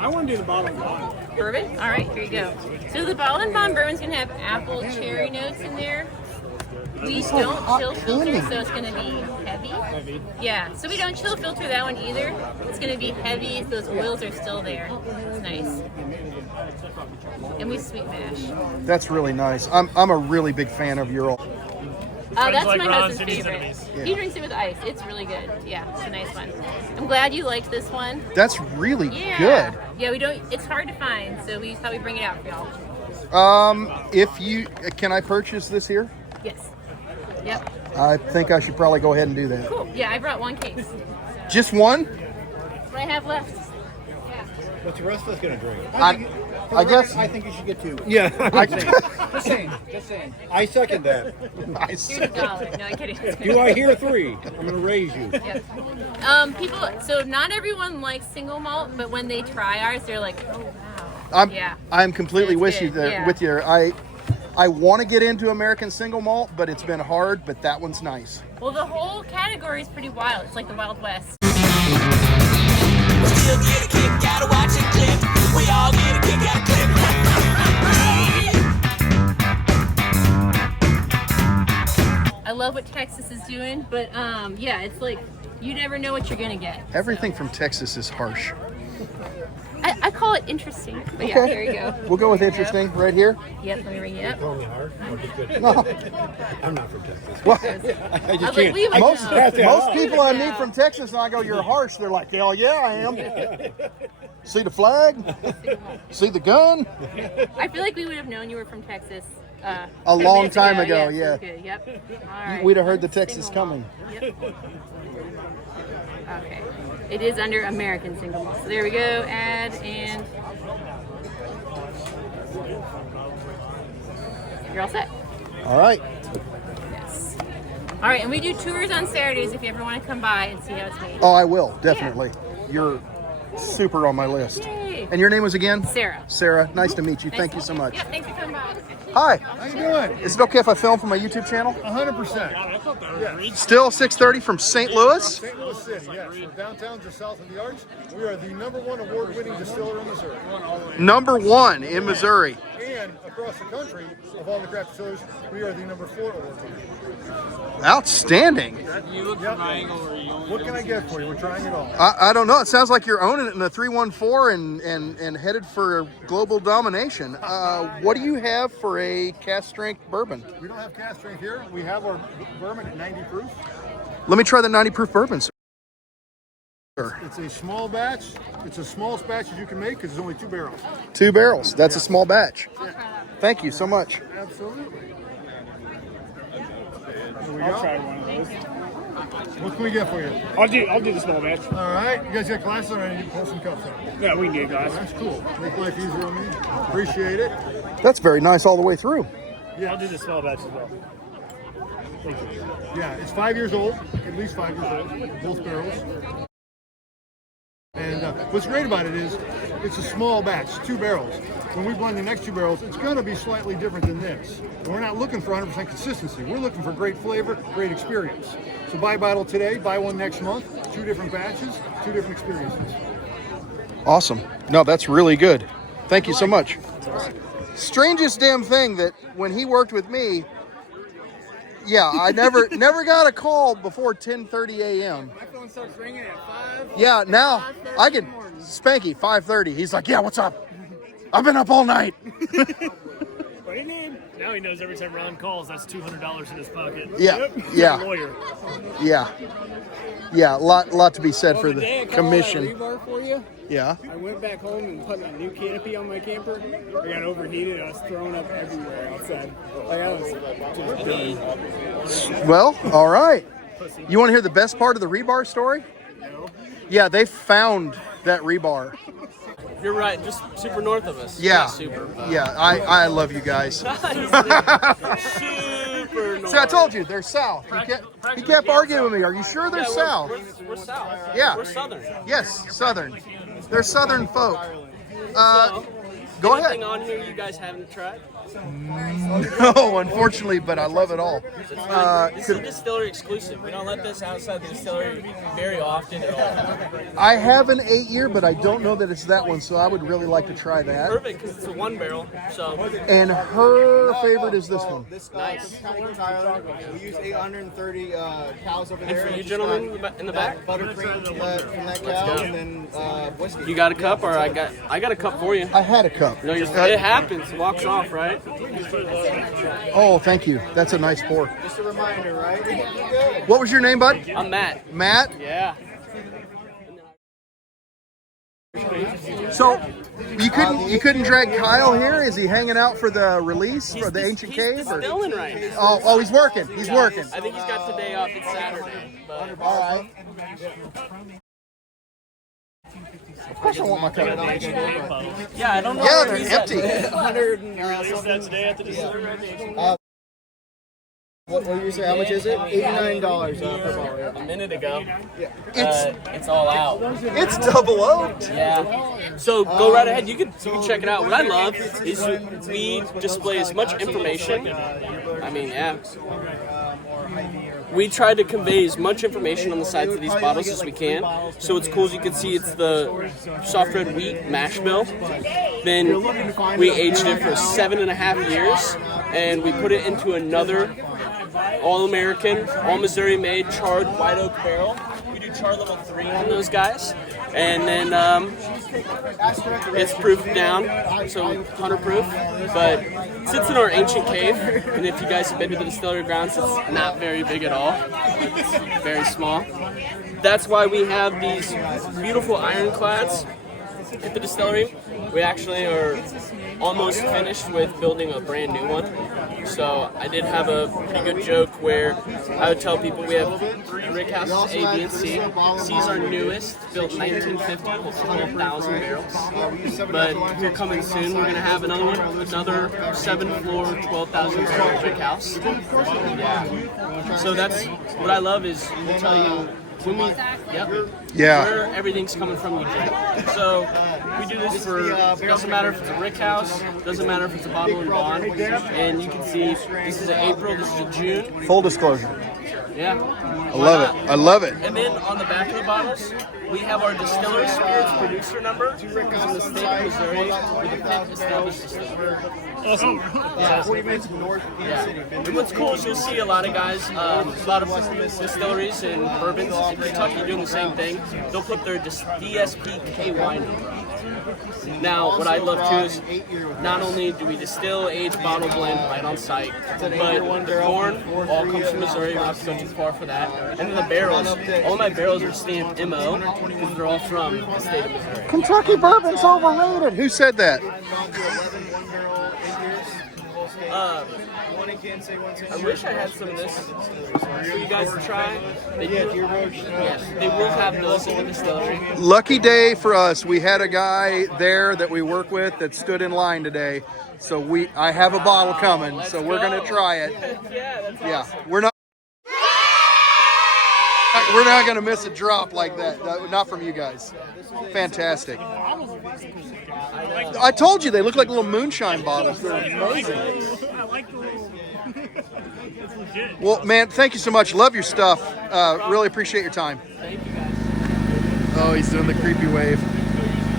I want to do the bottle of bond. Bourbon? All right, here you go. So the Bourbon bourbon's going to have apple cherry notes in there. We don't chill filter, so it's going to be heavy. heavy. Yeah, so we don't chill filter that one either. It's going to be heavy, so those oils are still there. It's nice. And we sweet mash. That's really nice. I'm a really big fan of your. That's like my Ron's husband's Jimmy's favorite. Enemies. Yeah. He drinks it with ice. It's really good. Yeah, it's a nice one. I'm glad you liked this one. That's really Yeah. good. Yeah, we don't. It's hard to find, so we thought we'd bring it out for y'all. If you can, I purchase this here? Yes. Yep. I think I should probably go ahead and do that. Cool. Yeah, I brought one case. Just one? That's what I have left. What's the rest of us going to drink? I guess. I think you should get 2. Yeah. Just saying. I second that. Here's $1. No, I'm kidding. Do I hear 3? I'm going to raise you. Yep. People. So not everyone likes single malt, but when they try ours, they're like, oh wow. I'm completely It's with good, you there. yeah. With you. I want to get into American single malt, but it's been hard. But that one's nice. Well, the whole category is pretty wild. It's like the Wild West. I love what Texas is doing, but yeah, it's like you never know what you're gonna get. Everything from Texas is harsh. I call it interesting. But yeah, there you go. We'll go with interesting right here. Yep, let me ring it up. No. I'm not from Texas. Well, I just can't. We would most know. people I meet from Texas, and I go, "You're harsh." They're like, "Hell yeah, I am." See the flag? See the gun? I feel like we would have known you were from Texas. A long time ago, yeah. Good. Yep. All right. We'd have heard the Texas coming. Yep. Okay. It is under American single malt. So there we go. Add and you're all set. All right. Yes. All right, and we do tours on Saturdays if you ever want to come by and see how it's made. Oh, I will definitely. You're super on my list. Yay. And your name was again? Sarah. Sarah, nice to meet you. Thank you so much. Yeah, thanks for coming by. Hi. How you doing? Is it okay if I film for my YouTube channel? 100%. Yes. Still 6:30 from St. Louis? St. Louis City, yes. So downtown, just south of the Arch. We are the #1 award-winning distiller in Missouri. #1 in Missouri. And across the country, of all the craft distillers, we are the #4 award-winning. Outstanding. You look from my angle where you only What can I get for you? We're trying it all. I don't know. It sounds like you're owning it in the 314 and headed for global domination. What do you have for a cast strength bourbon? We don't have cast strength here. We have our bourbon at 90 proof. Let me try the 90 proof bourbon, sir. It's a small batch. It's the smallest batch that you can make because there's only 2 barrels. 2 barrels. That's a small batch. Yeah. Thank you so much. Absolutely. I'll try one of those. What can we get for you? I'll do the small batch. All right. You guys got glasses or you pull some cups out? Yeah, we can get glass. That's cool. Make life easier on me. Appreciate it. That's very nice all the way through. Yeah. I'll do the small batch as well. Thank you. Yeah, it's 5 years old, at least 5 years old, both barrels. And what's great about it is it's a small batch, 2 barrels. When we blend the next 2 barrels, it's going to be slightly different than this. And we're not looking for 100% consistency. We're looking for great flavor, great experience. So buy a bottle today, buy one next month, 2 different batches, 2 different experiences. Awesome. No, that's really good. Thank you so much. Strangest damn thing that when he worked with me, yeah, I never got a call before 10:30 a.m. My phone starts ringing at 5. Yeah, now I can Spanky 5:30. He's like, "Yeah, what's up? I've been up all night." What do you need? Now he knows every time Ron calls, that's $200 in his pocket. Yeah, Yep. yeah. Lawyer. Yeah, lot to be said for the commission. Rebar for you. Yeah. I went back home and put a new canopy on my camper. I got overheated. I was throwing up everywhere outside. Like I was just done. Well, all right. You want to hear the best part of the rebar story? No. Yeah, they found that rebar. You're right, just super north of us. Yeah. Not super. But. Yeah, I love you guys. Super north. See, I told you, they're south. He kept arguing with me. Are you sure they're south? We're south. Yeah. We're southern. Yes, southern. They're southern folk. So, Go ahead. anything on here you guys haven't tried? No, unfortunately, but I love it all. This is a distillery exclusive. We don't let this outside the distillery very often at all. I have an 8-year, but I don't know that it's that one, so I would really like to try that. Perfect, because it's a 1 barrel. So. And her favorite is this one. Nice. We use 830 cows over And there. for you gentlemen in the back? Buttercream from that cow, and then whiskey. You got a cup, or I got a cup for you. I had a cup. No, it happens. It walks off, right? Oh, thank you. That's a nice pour. Just a reminder, right? What was your name, bud? I'm Matt. Matt? Yeah. So you couldn't drag Kyle here? Is he hanging out for the release for the Ancient Cave? He's distilling right now. Oh, he's working. He's working. I think he's got today off. It's Saturday. But. All right. Of course I want my cup. Yeah, I don't know. Yeah, they're empty. 100 and that today at the distillery. what were you saying? How much is it? $89 per bottle. A minute ago. Yeah. It's all out. It's double oaked. Yeah. So go right ahead. You can check it out. What I love is we display as much information. I mean, yeah. We try to convey as much information on the sides of these bottles as we can. So it's cool as you can see it's the soft red wheat mash bill. Then we aged it for 7.5 years, and we put it into another all-American, all-Missouri-made charred white oak barrel. We do char level 3 on those guys. And then it's proofed down, so 100 proof, but it sits in our ancient cave, and if you guys have been to the distillery grounds, it's not very big at all. It's very small. That's why we have these beautiful ironclads at the distillery. We actually are almost finished with building a brand new one. So I did have a pretty good joke where I would tell people we have 3 rick houses, A, B, and C. C's our newest, built in 1950, with 12,000 barrels. But here coming soon, we're going to have another one, another 7-floor, 12,000 barrel rick house. Yeah. So that's what I love is we'll tell you when we, where everything's coming from, you drink. So we do this for, doesn't matter if it's a rick house, doesn't matter if it's a bottle and bond, and you can see this is an April, this is a June. Full disclosure. Yeah. I love it. I love it. And then on the back of the bottles, we have our distiller spirits producer number, because in the state of Missouri, we're the 5th established distiller. Awesome. Yeah. 40 minutes north of the city. And what's cool is you'll see a lot of guys, a lot of distilleries and bourbons in Kentucky doing the same thing. They'll put their DSPKY number on. Now, what I love too is not only do we distill, age, bottle, blend right on site, but the corn all comes from Missouri. We don't have to go too far for that. And then the barrels, all my barrels are stamped MO because they're all from the state of Missouri. Kentucky bourbon's overrated. Who said that? I wish I had some of this for you guys to try. They will have those at the distillery. Lucky day for us. We had a guy there that we work with that stood in line today. So I have a bottle coming. So we're going to try it. Yeah, we're not going to miss a drop like that. Not from you guys. Fantastic. I told you they look like little moonshine bottles. They're amazing. I like the little. It's legit. Well, man, thank you so much. Love your stuff. Really appreciate your time. Thank you guys. Oh, he's doing the creepy wave.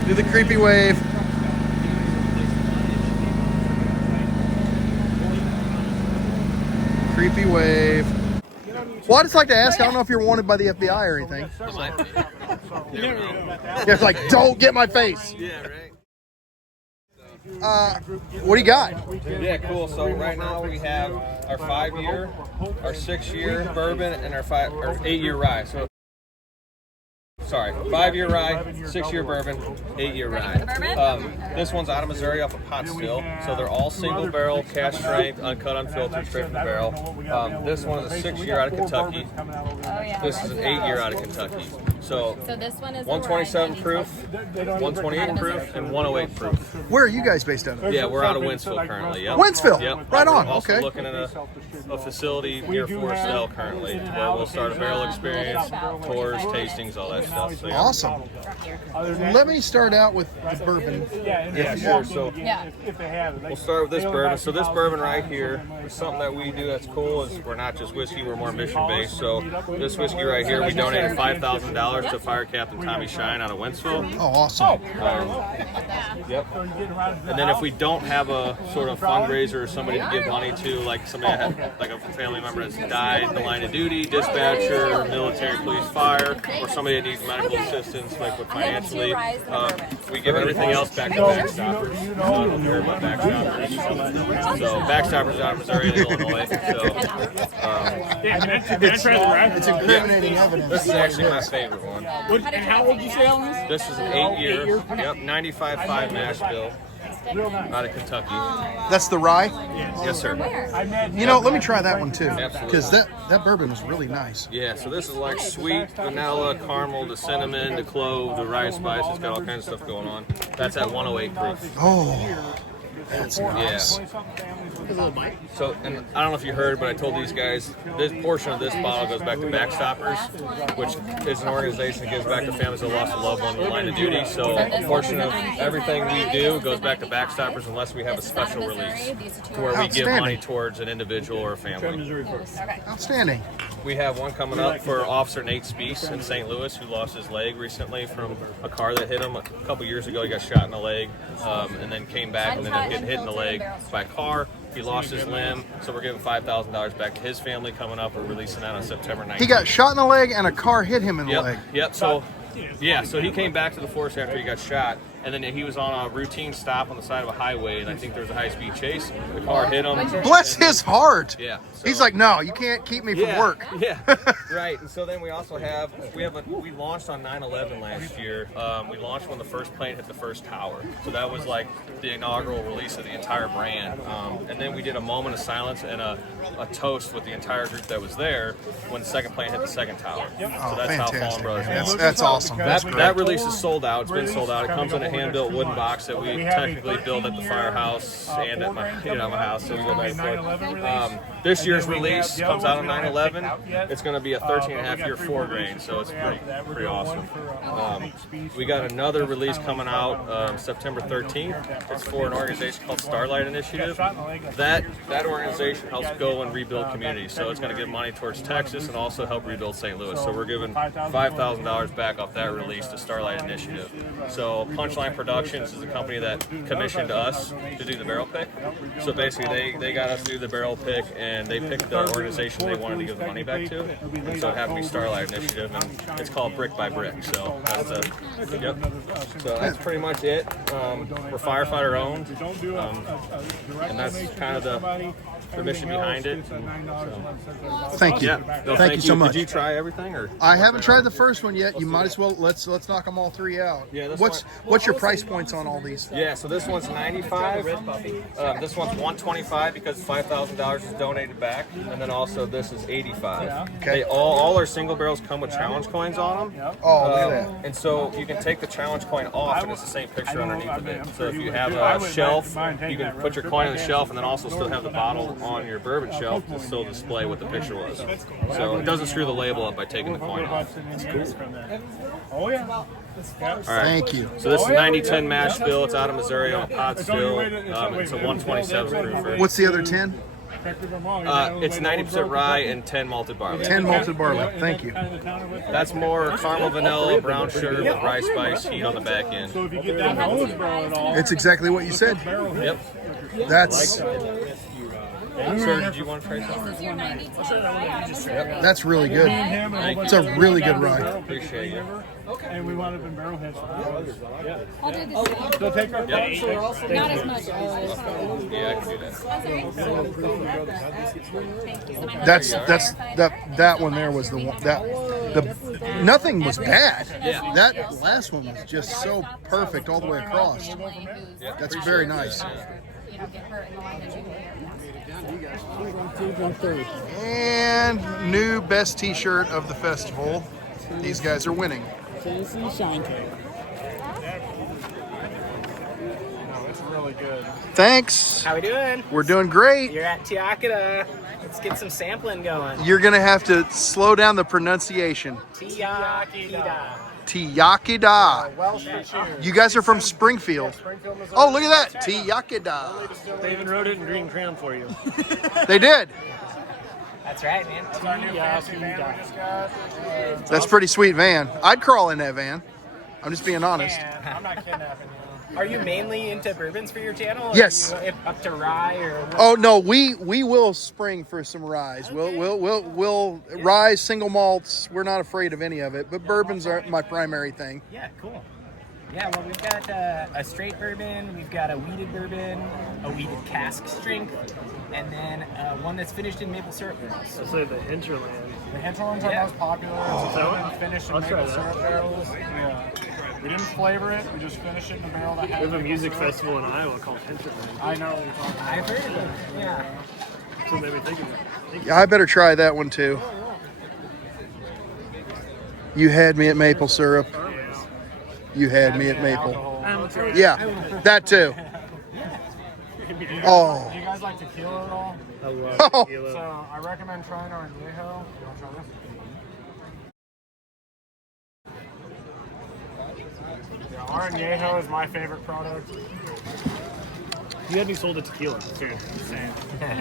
Do the creepy wave. Creepy wave. Well, I just like to ask, I don't know if you're wanted by the FBI or anything. You're like, don't get my face. Yeah, right. What do you got? Yeah, cool. So right now we have our 5-year, our 6-year bourbon, and our 8-year rye. So, sorry, 5-year rye, 6-year bourbon, 8-year rye. This one's out of Missouri off a pot still. So they're all single barrel, cask strength, uncut, unfiltered, straight from the barrel. This one is a 6-year out of Kentucky. This is an 8-year out of Kentucky. So this one is 127 proof, 128 proof, and 108 proof. Where are you guys based out of? Yeah, we're out of Winsville currently. Yep. Winsville? Yep. Right on, We're also okay. looking at a facility near Forest Hill currently where we'll start a barrel experience, tours, tastings, all that stuff. So, yeah. Awesome. Let me start out with the bourbon. Yeah, sure. So we'll start with this bourbon. So this bourbon right here is something that we do that's cool. Is we're not just whiskey, we're more mission based. So this whiskey right here, we donated $5,000 to Fire Captain Tommy Shine out of Winsville. Oh, awesome. Yep. And then if we don't have a sort of fundraiser or somebody to give money to, like somebody that had, like a family member that's died in the line of duty, dispatcher, military, police, fire, or somebody that needs medical assistance, like with financially, we give everything else back to Backstoppers. I don't care about Backstoppers. So Backstoppers is out of Missouri and Illinois. So it's incriminating evidence. This is actually my favorite one. And how old did you say on this? This is an 8-year, yep, 95.5 mash bill out of Kentucky. That's the rye? Yes, sir. You know, let me try that one too. Absolutely. Because that bourbon was really nice. Yeah, so this is like sweet vanilla, caramel, the cinnamon, the clove, the rice spice. It's got all kinds of stuff going on. That's at 108 proof. Oh, that's nice. Yeah. So, and I don't know if you heard, but I told these guys, this portion of this bottle goes back to Backstoppers, which is an organization that gives back to families that lost a loved one in the line of duty. So a portion of everything we do goes back to Backstoppers unless we have a special release to where we give money towards an individual or a family. Outstanding. We have one coming up for Officer Nate Speece in St. Louis, who lost his leg recently from a car that hit him a couple years ago. He got shot in the leg and then came back and ended up getting hit in the leg by a car. He lost his limb, so we're giving $5,000 back to his family coming up. We're releasing that on September 19th. He got shot in the leg and a car hit him in the leg. Yep. So, yeah, so he came back to the force after he got shot, and then he was on a routine stop on the side of a highway, and I think there was a high-speed chase. The car hit him. Bless his heart. Yeah. So, he's like, no, you can't keep me from work. Yeah, right. And so then we also have, we launched on 9/11 last year. We launched when the first plane hit the first tower. So that was like the inaugural release of the entire brand. And then we did a moment of silence and a toast with the entire group that was there when the second plane hit the second tower. So that's how Fallen Brothers. That's awesome. That release is sold out. It's been sold out. It comes in a hand-built wooden box that we technically build at the firehouse and at my house. So we go back and forth. This year's release comes out on 9/11. It's going to be a 13.5-year 4-grain, so it's pretty awesome. We got another release coming out September 13th. It's for an organization called Starlight Initiative. That organization helps go and rebuild communities, so it's going to give money towards Texas and also help rebuild St. Louis. So we're giving $5,000 back off that release to Starlight Initiative. So Punchline Productions is a company that commissioned us to do the barrel pick. So basically they got us to do the barrel pick, and they picked the organization they wanted to give the money back to. And so it happened to be Starlight Initiative, and it's called Brick by Brick. So that's So that's pretty much it. We're firefighter owned, and that's kind of the mission behind it. Thank you. Yeah. No, thank you so much. Did you try everything, or? I haven't tried the first one yet. You might as well let's knock them all three out. Yeah. What's your price points on all these? Yeah. So this one's $95. This one's $125 because $5,000 is donated back, and then also this is $85. Okay. All our single barrels come with challenge coins on them. Oh, look at that. And so you can take the challenge coin off, and it's the same picture underneath of it. So if you have a shelf, you can put your coin on the shelf, and then also still have the bottle on your bourbon shelf to still display what the picture was. So it doesn't screw the label up by taking the coin off. It's cool. Oh yeah. All right. Thank you. So this is 9010 mash bill. It's out of Missouri on a pot still. It's a 127 proof. What's the other 10? It's 90% rye and 10 malted barley. 10 malted barley. Thank you. That's more caramel, vanilla, brown sugar with rice spice heat on the back end. It's exactly what you said. Yep. That's Sir, did you want to try something? that's really good. It's a really good rye. Appreciate you. And we wound up in barrelheads. I'll do the same. They'll take our Not as much. Yeah, I can do that. That one there was the one nothing was bad. Yeah. That last one was just so perfect all the way across. Yeah, That's very nice. And And new best t-shirt of the festival. These guys are winning. Tennessee Shine Cake. No, it's really good. Thanks. How we doing? We're doing great. You're at Tiakata. Let's get some sampling going. You're going to have to slow down the pronunciation. Tiakata. Tiakida. Welsh for cheers. You guys are from Springfield. Oh, look at that. Tiakida. They even wrote it in green crayon for you. They did. That's right, man. That's our new fancy van we just got. That's a pretty sweet van. I'd crawl in that van. I'm just being honest. I'm not kidnapping you. Are you mainly into bourbons for your channel? Or Yes. Are you up to rye or what? Oh no, we will spring for some ryes. Okay. We'll rye, single malts. We're not afraid of any of it, but bourbons are my primary thing. Yeah, cool. Yeah, well, we've got a straight bourbon, we've got a wheated bourbon, a wheated cask strength, and then one that's finished in maple syrup barrels. So the hinterland. The hinterland's our most popular. It's been finished in I'll try maple that. syrup barrels. Yeah. We didn't flavor it. We just finished it in a barrel that had We have a maple music syrup. festival in Iowa called Hinterland. I know what you're talking about. I've heard of it. Yeah. That's what made me think of it. Yeah, I better try that one too. You had me at maple syrup. You had me at maple. Yeah, that too. Oh. Do you guys like tequila at all? I love Oh. tequila. So I recommend trying our añejo. You want to try this? Yeah, our añejo is my favorite product. You had me sold a tequila. Dude, insane.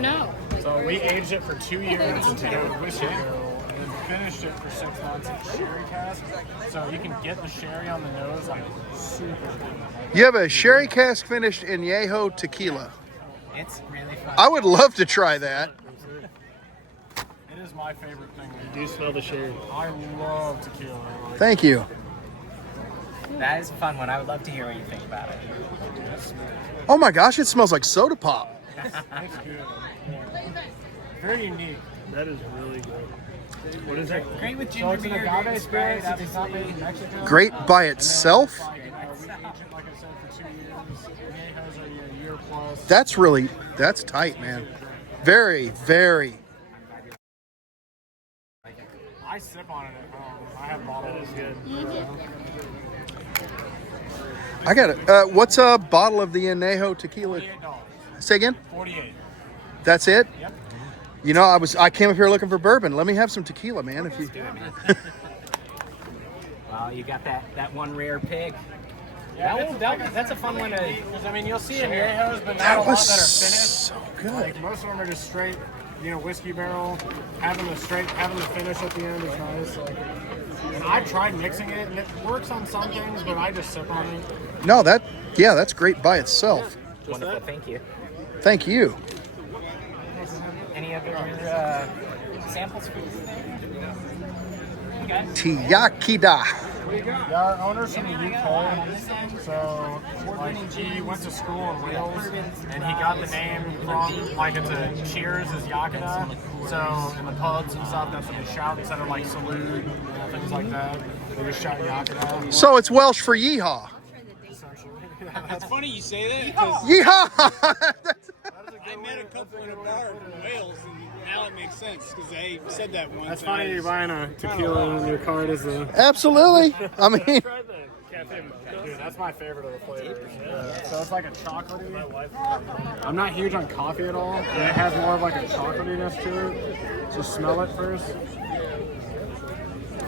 No. So we aged it for 2 years in whiskey barrel, and then finished it for 6 months in sherry cask. So you can get the sherry on the nose like super good. You have a sherry cask finished añejo tequila. It's really fun. I would love to try that. It is my favorite thing. You do smell the sherry. I love tequila. Like, Thank you. That is a fun one. I would love to hear what you think about it. Oh my gosh, it smells like soda pop. it's good. Very unique. That is really good. What is it? Great with So ginger it's an beer, agave great spirit. Sprite, It's not obviously. made in Mexico. Great by itself. We aged it, like I said, for 2 years. Añejos are a year plus. That's tight, man. Very, very. I sip on it at home. I have bottles. Good. I got it. What's a bottle of the añejo tequila? $48. Say again? 48. That's it? Yep. You know, I came up here looking for bourbon. Let me have some tequila, man. If you. Well, you got that one rare pig. Yeah, That's a fun one to. Because I mean, you'll see añejos, but not That a lot was that are finished. so good. Like most of them are just straight, whiskey barrel. Having the finish at the end is nice. Like, and I tried mixing it, and it works on some things, but I just sip on it. No, that's great by itself. Wonderful, thank you. Thank you. Any other samples for you? Tiyakida. Yeah, our owner's from the UK, so like, he went to school in Wales, and he got the name from, like, it's a cheers is Yakida, so in the pubs and stuff, that's what they shout instead of like salute, things like that. They just shout Yakida. So it's Welsh for yeehaw. It's funny you say that because Yeehaw! I met a couple in a bar in Wales, and now it makes sense because they said that once. That's funny you're buying a tequila and your card is a... Absolutely. I mean, Dude, that's my favorite of the flavors. So it's like a chocolatey. I'm not huge on coffee at all, and it has more of like a chocolatiness to it. So smell it first.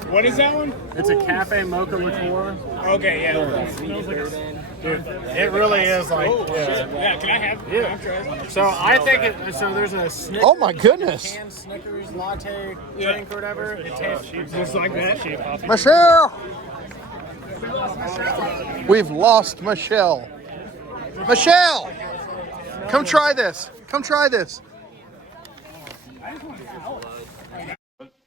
What is that one? It's a cafe mocha liqueur. Okay, yeah. It smells like a... Dude, it really is like... Yeah, can I have? Yeah. Try it? So I think it... So there's a Snickers... oh my goodness. Canned Snickers latte drink or whatever. It tastes just like that. Michelle! We've lost Michelle. Michelle! Come try this. Come try this.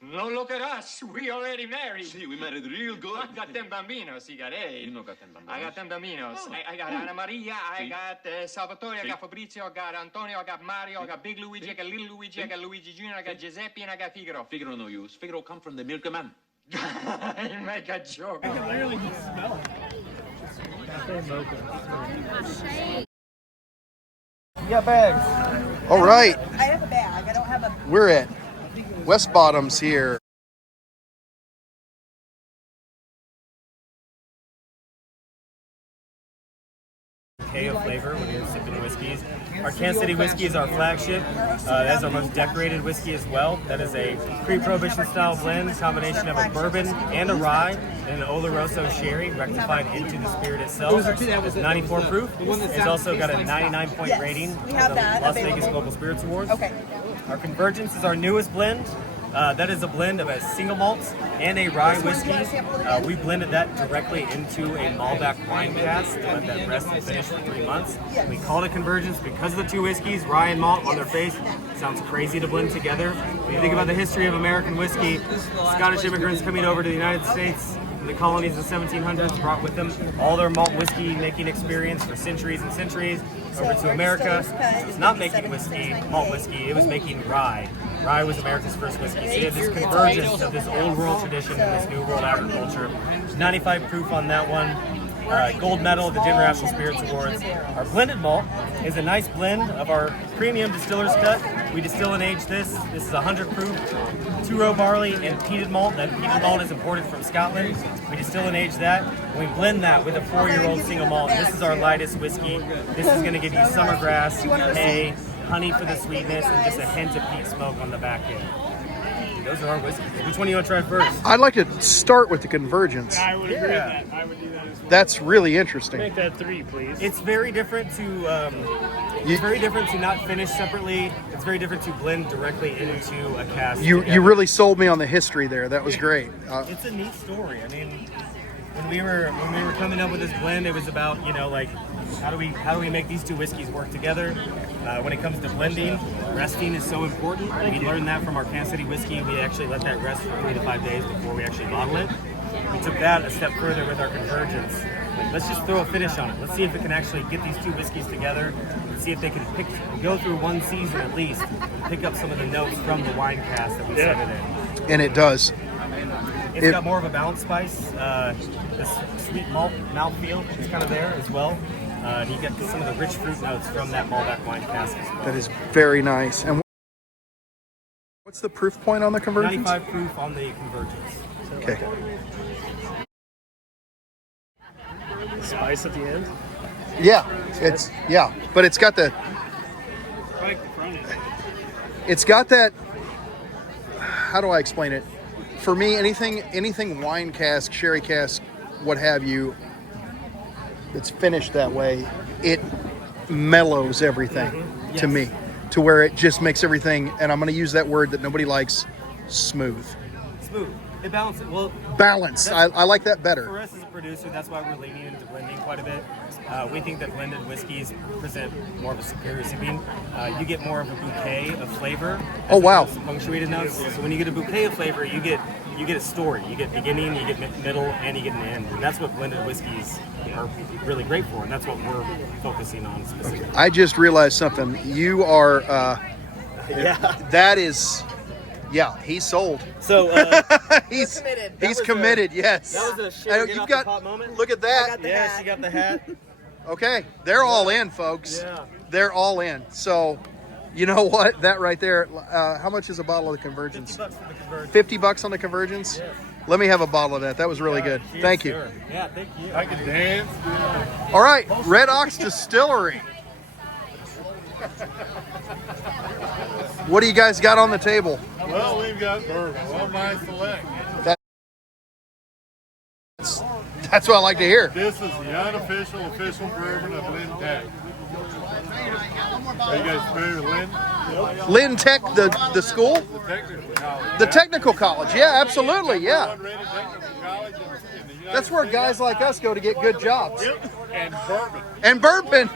No, look at us. We already married. See, we married real good. I got them bambinos. You got eight. You know got them bambinos. I got them bambinos. I got Anna Maria. I got Salvatore. I got Fabrizio. I got Antonio. I got Mario. I got Big Luigi. I got Little Luigi. I got Luigi Jr. I got Giuseppe. And I got Figaro. Figaro no use. Figaro come from the milkman. I make a joke. I can literally just smell it. You got bags. All right. I have a bag. I don't have a. We're at West Bottoms here. bouquet of flavor when you're sipping whiskeys. Our Kansas City whiskey is our flagship. That is our most decorated whiskey as well. That is a pre-prohibition style blend, combination of a bourbon and a rye and an Oloroso sherry rectified into the spirit itself. It's 94 proof. It's also got a 99-point rating from the Las Vegas Global Spirits Awards. Our Convergence is our newest blend. That is a blend of a single malt and a rye whiskey. We blended that directly into a Malbec wine cask to let that rest and finish for 3 months. We called it Convergence because of the two whiskeys, rye and malt, on their face. Sounds crazy to blend together. When you think about the history of American whiskey, Scottish immigrants coming over to the United States in the colonies of the 1700s brought with them all their malt whiskey making experience for centuries and centuries over to America. It's not making whiskey, malt whiskey, it was making rye. Rye was America's first whiskey. So you have this convergence of this old world tradition and this new world agriculture. 95 proof on that one. Gold medal at the International Spirits Awards. Our blended malt is a nice blend of our premium distiller's cut. We distill and age this. This is 100 proof, 2-row barley and peated malt. That peated malt is imported from Scotland. We distill and age that. We blend that with a 4-year-old single malt. This is our lightest whiskey. This is going to give you summer grass, hay, honey for the sweetness, and just a hint of peat smoke on the back end. Those are our whiskeys. Which one do you want to try first? I'd like to start with the Convergence. I would agree with that. I would do that as well. That's really interesting. Make that 3, please. It's very different to not finish separately. It's very different to blend directly into a cask. You really sold me on the history there. That was great. It's a neat story. I mean, when we were coming up with this blend, it was about like how do we make these two whiskeys work together. When it comes to blending, resting is so important. We learned that from our Kansas City whiskey. We actually let that rest for 3 to 5 days before we actually bottle it. We took that a step further with our Convergence. Let's just throw a finish on it. Let's see if it can actually get these two whiskeys together. Let's see if they can go through one season at least and pick up some of the notes from the wine cask that we set it in. And it does. It's got more of a balanced spice. This sweet malt mouthfeel is kind of there as well. You get some of the rich fruit notes from that Malbec wine cask as well. That is very nice. And what's the proof point on the Convergence? 95 proof on the Convergence. Okay. Spice at the end? Yeah, but it's got it's got that, how do I explain it? For me, anything wine cask, sherry cask, what have you, that's finished that way, it mellows everything to me, to where it just makes everything, and I'm going to use that word that nobody likes, smooth. Smooth. It balances. Well, balance. I like that better. For us as a producer, that's why we're leaning into blending quite a bit. We think that blended whiskeys present more of a superior sipping. You get more of a bouquet of flavor. Oh wow! Punctuated notes. So when you get a bouquet of flavor, you get a story. You get beginning, you get middle, and you get an end. And that's what blended whiskeys are really great for, and that's what we're focusing on specifically. I just realized something. You are. That is. Yeah, he's sold. So he's committed. Yes. That was a shit you've got. Pot moment. Look at that. Yes, you got the hat. Okay, they're all in, folks. Yeah. They're all in. So, you know what? That right there. How much is a bottle of the Convergence? $50 for the Convergence. $50 on the Convergence. Yes. Let me have a bottle of that. That was really good. Thank you. Sir. Yeah, thank you. I can dance. All right, Red Ox Distillery. What do you guys got on the table? Well, we've got bourbon. Well, my select. That's what I like to hear. This is the unofficial, official bourbon of Lynn Tech. Are you guys familiar with Lynn? Lynn Tech, the school? The technical college. The technical college. Yeah, absolutely. Yeah. That's where guys like us go to get good jobs. Yep. And bourbon. And bourbon.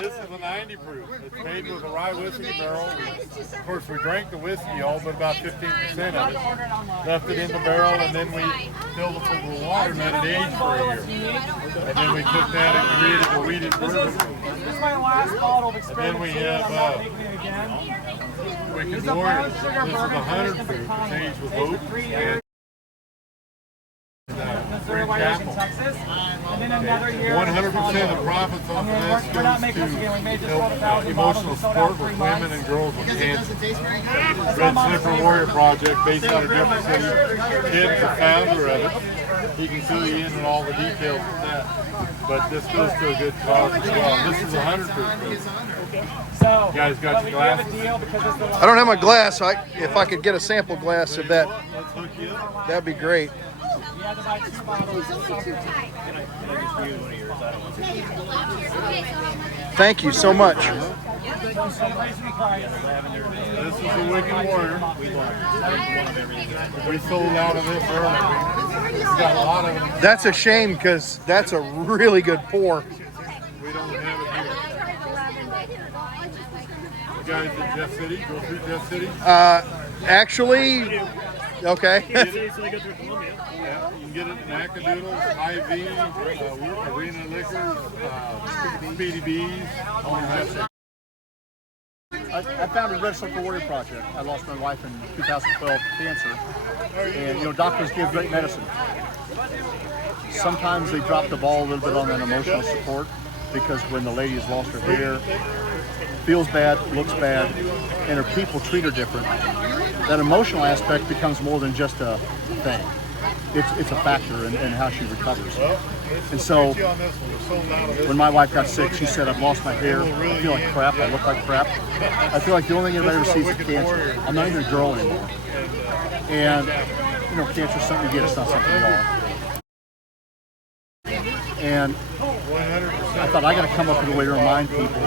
This is a 90 proof. It's made with a rye whiskey barrel. Of course, we drank the whiskey all but about 15% of it. Left it in the barrel, and then we filled it full of water and let it age for a year. And then we took that and created a weeded bourbon. This is my last bottle of And then we have Wicked Warriors. This is 100 proof. It's aged with oak. Green Chapel. 100% of profits off of this goes to help emotional support with women and girls with cancer. Red Slipper Warrior Project, based out of Jefferson City. Tim's the founder of it. He can fill you in on all the details of that. But this goes to a good cause as well. This is 100 proof. You guys got your glasses? I don't have my glass. So if I could get a sample glass of that, that'd be great. Thank you so much. This is the Wicked Warrior. We sold out of this early. We got a lot of them. That's a shame because that's a really good pour. We don't have it here. You guys in Jeff City? Go through Jeff City? Actually, okay. Yeah, you can get it in Macadoodles, IV, Arena Liquors, Speedy Bees, all that stuff. I founded Red Slipper Warrior Project. I lost my wife in 2012 to cancer. And, you know, doctors give great medicine. Sometimes they drop the ball a little bit on that emotional support because when the lady has lost her hair, feels bad, looks bad, and her people treat her different, that emotional aspect becomes more than just a thing. It's a factor in how she recovers. And so when my wife got sick, she said, I've lost my hair, I feel like crap, I look like crap. I feel like the only thing anybody ever sees is cancer. I'm not even a girl anymore. And, you know, cancer is something you get, it's not something you are. And I thought I got to come up with a way to remind people,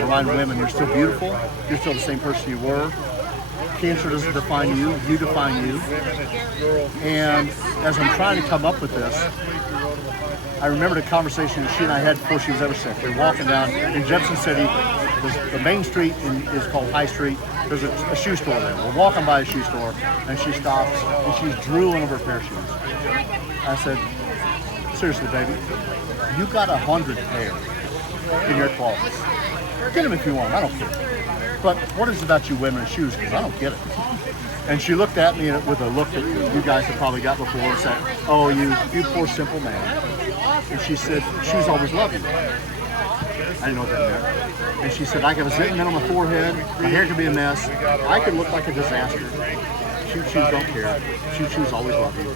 remind women, you're still beautiful, you're still the same person you were. Cancer doesn't define you, you define you. And as I'm trying to come up with this, I remembered a conversation that she and I had before she was ever sick. We were walking down in Jefferson City. The main street is called High Street. There's a shoe store there. We're walking by a shoe store, and she stops, and she's drooling over a pair of shoes. I said, seriously, baby, you got 100 pair in your closet. Get them if you want, I don't care. But what is it about you women and shoes? Because I don't get it. And she looked at me with a look that you guys have probably got before and said, oh, you poor simple man. And she said, shoes always love you. I didn't know what that meant. And she said, I got a zit on my forehead, my hair could be a mess, I could look like a disaster. Shoes don't care. Shoes always love you.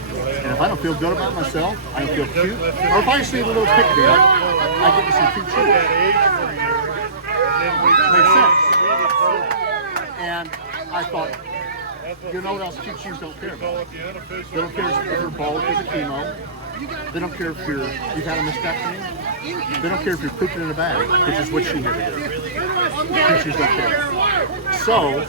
And if I don't feel good about myself, I don't feel cute, or if I see a little pick-me-up, I get to see cute shoes. Makes sense. And I thought, you know what else cute shoes don't care about? They don't care if you're bald because of chemo. They don't care if you've had a mastectomy. They don't care if you're pooping in a bag, which is what she had to do. Cute shoes don't care. So,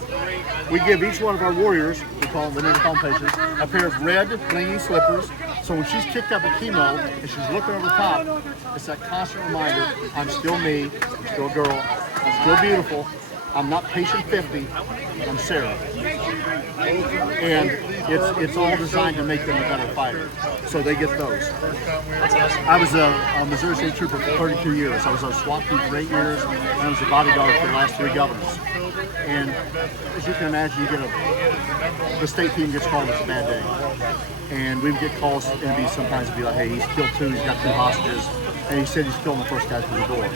we give each one of our warriors, we call them the name home pages, a pair of red blingy slippers. So when she's kicked up a chemo and she's looking over the top, it's that constant reminder, I'm still me, I'm still a girl, I'm still beautiful, I'm not patient 50, I'm Sarah. And it's all designed to make them a better fighter. So they get those. I was a Missouri State Trooper for 32 years. I was a SWAT team for 8 years, and I was a bodyguard for the last 3 governors. And as you can imagine, the state team gets called, it's a bad day. And we would get calls and sometimes be like, hey, he's killed 2, he's got 2 hostages, and he said he's killing the first guy through the door.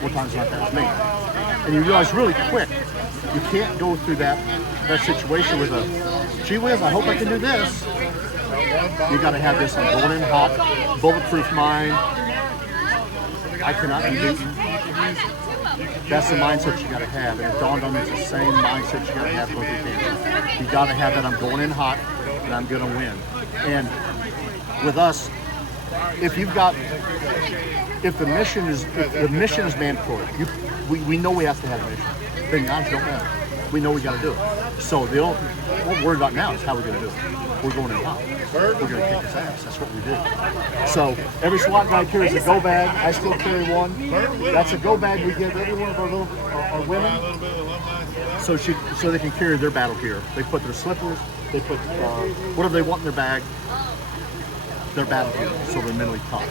What time's not that was me. And you realize really quick, you can't go through that situation with a, gee whiz, I hope I can do this. You got to have this going in hot, bulletproof mind. I cannot be beaten. That's the mindset you got to have. And it dawned on me it's the same mindset you got to have both your cancer. You got to have that I'm going in hot and I'm going to win. And with us, if the mission is mandatory, we know we have to have a mission. Then guys don't matter. We know we got to do it. So what we're worried about now is how we're going to do it. We're going in hot. We're going to kick his ass. That's what we do. So every SWAT guy carries a go bag. I still carry one. That's a go bag we give every one of our women, so they can carry their battle gear. They put their slippers. They put whatever they want in their bag. Their battle gear, so they're mentally tough.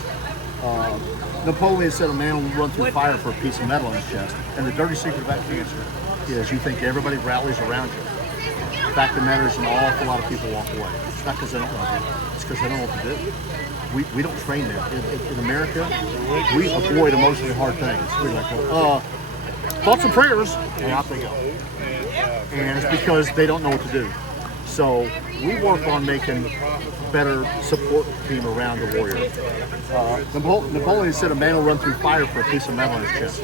Napoleon said a man will run through fire for a piece of metal in his chest. And the dirty secret about cancer is you think everybody rallies around you. The fact of the matter is, an awful lot of people walk away. It's not because they don't love you. It's because they don't know what to do. We don't train them. In America, we avoid emotionally hard things. We're like, thoughts and prayers, and out they go. And it's because they don't know what to do. So we work on making better support team around the warrior. Napoleon said a man will run through fire for a piece of metal in his chest.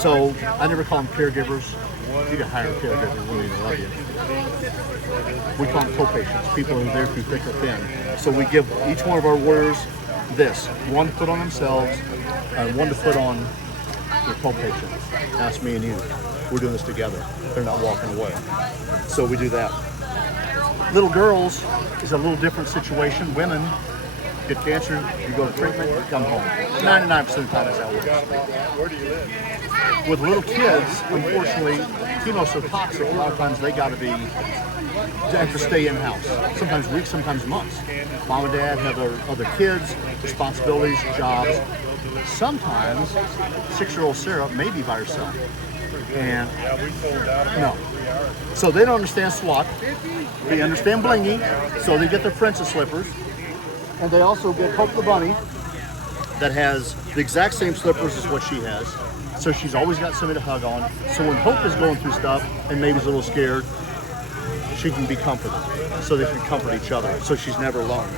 So I never call them caregivers. You can hire a caregiver when they love you. We call them co-patients, people who are there through thick or thin. So we give each one of our warriors this, one to put on themselves, and one to put on their co-patient. That's me and you. We're doing this together. They're not walking away. So we do that. Little girls is a little different situation. Women get cancer, you go to treatment, you come home. 99% of the time that's how it works. Where do you live? With little kids, unfortunately, chemo's so toxic, a lot of times they have to stay in-house. Sometimes weeks, sometimes months. Mom and dad have their other kids, responsibilities, jobs. Sometimes 6-year-old Sarah may be by herself. And no. So they don't understand SWAT. They understand blingy, so they get their princess slippers. And they also get Hope the Bunny that has the exact same slippers as what she has. So she's always got somebody to hug on. So when Hope is going through stuff and maybe is a little scared, she can be comforted. So they can comfort each other. So she's never alone.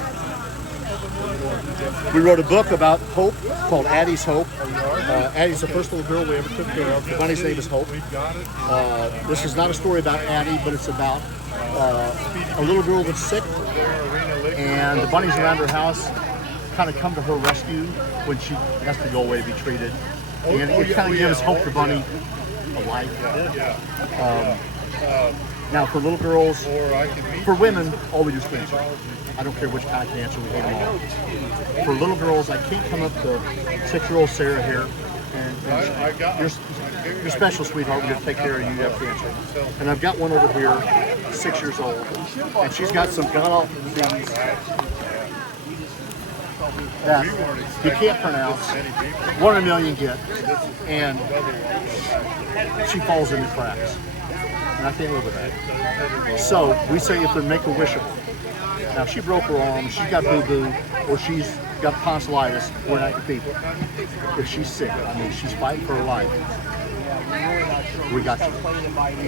We wrote a book about Hope called Addie's Hope. Addie's the first little girl we ever took care of. The bunny's name is Hope. This is not a story about Addie, but it's about a little girl that's sick, and the bunnies around her house kind of come to her rescue when she has to go away to be treated. And it kind of gives Hope the Bunny a life. Now for little girls, for women, all we do is cancer. I don't care which kind of cancer, we hate them all. For little girls, I can't come up to 6-year-old Sarah here and you're special, sweetheart, we're going to take care of you, you have cancer. And I've got one over here, 6 years old, and she's got some god-awful disease that you can't pronounce, 1 in a million get, and she falls into cracks. And I can't live with that. So we say if they make a wishable. Now if she broke her arm, she's got boo-boo, or she's got tonsillitis, we're not your people. If she's sick, I mean she's fighting for her life, we got you.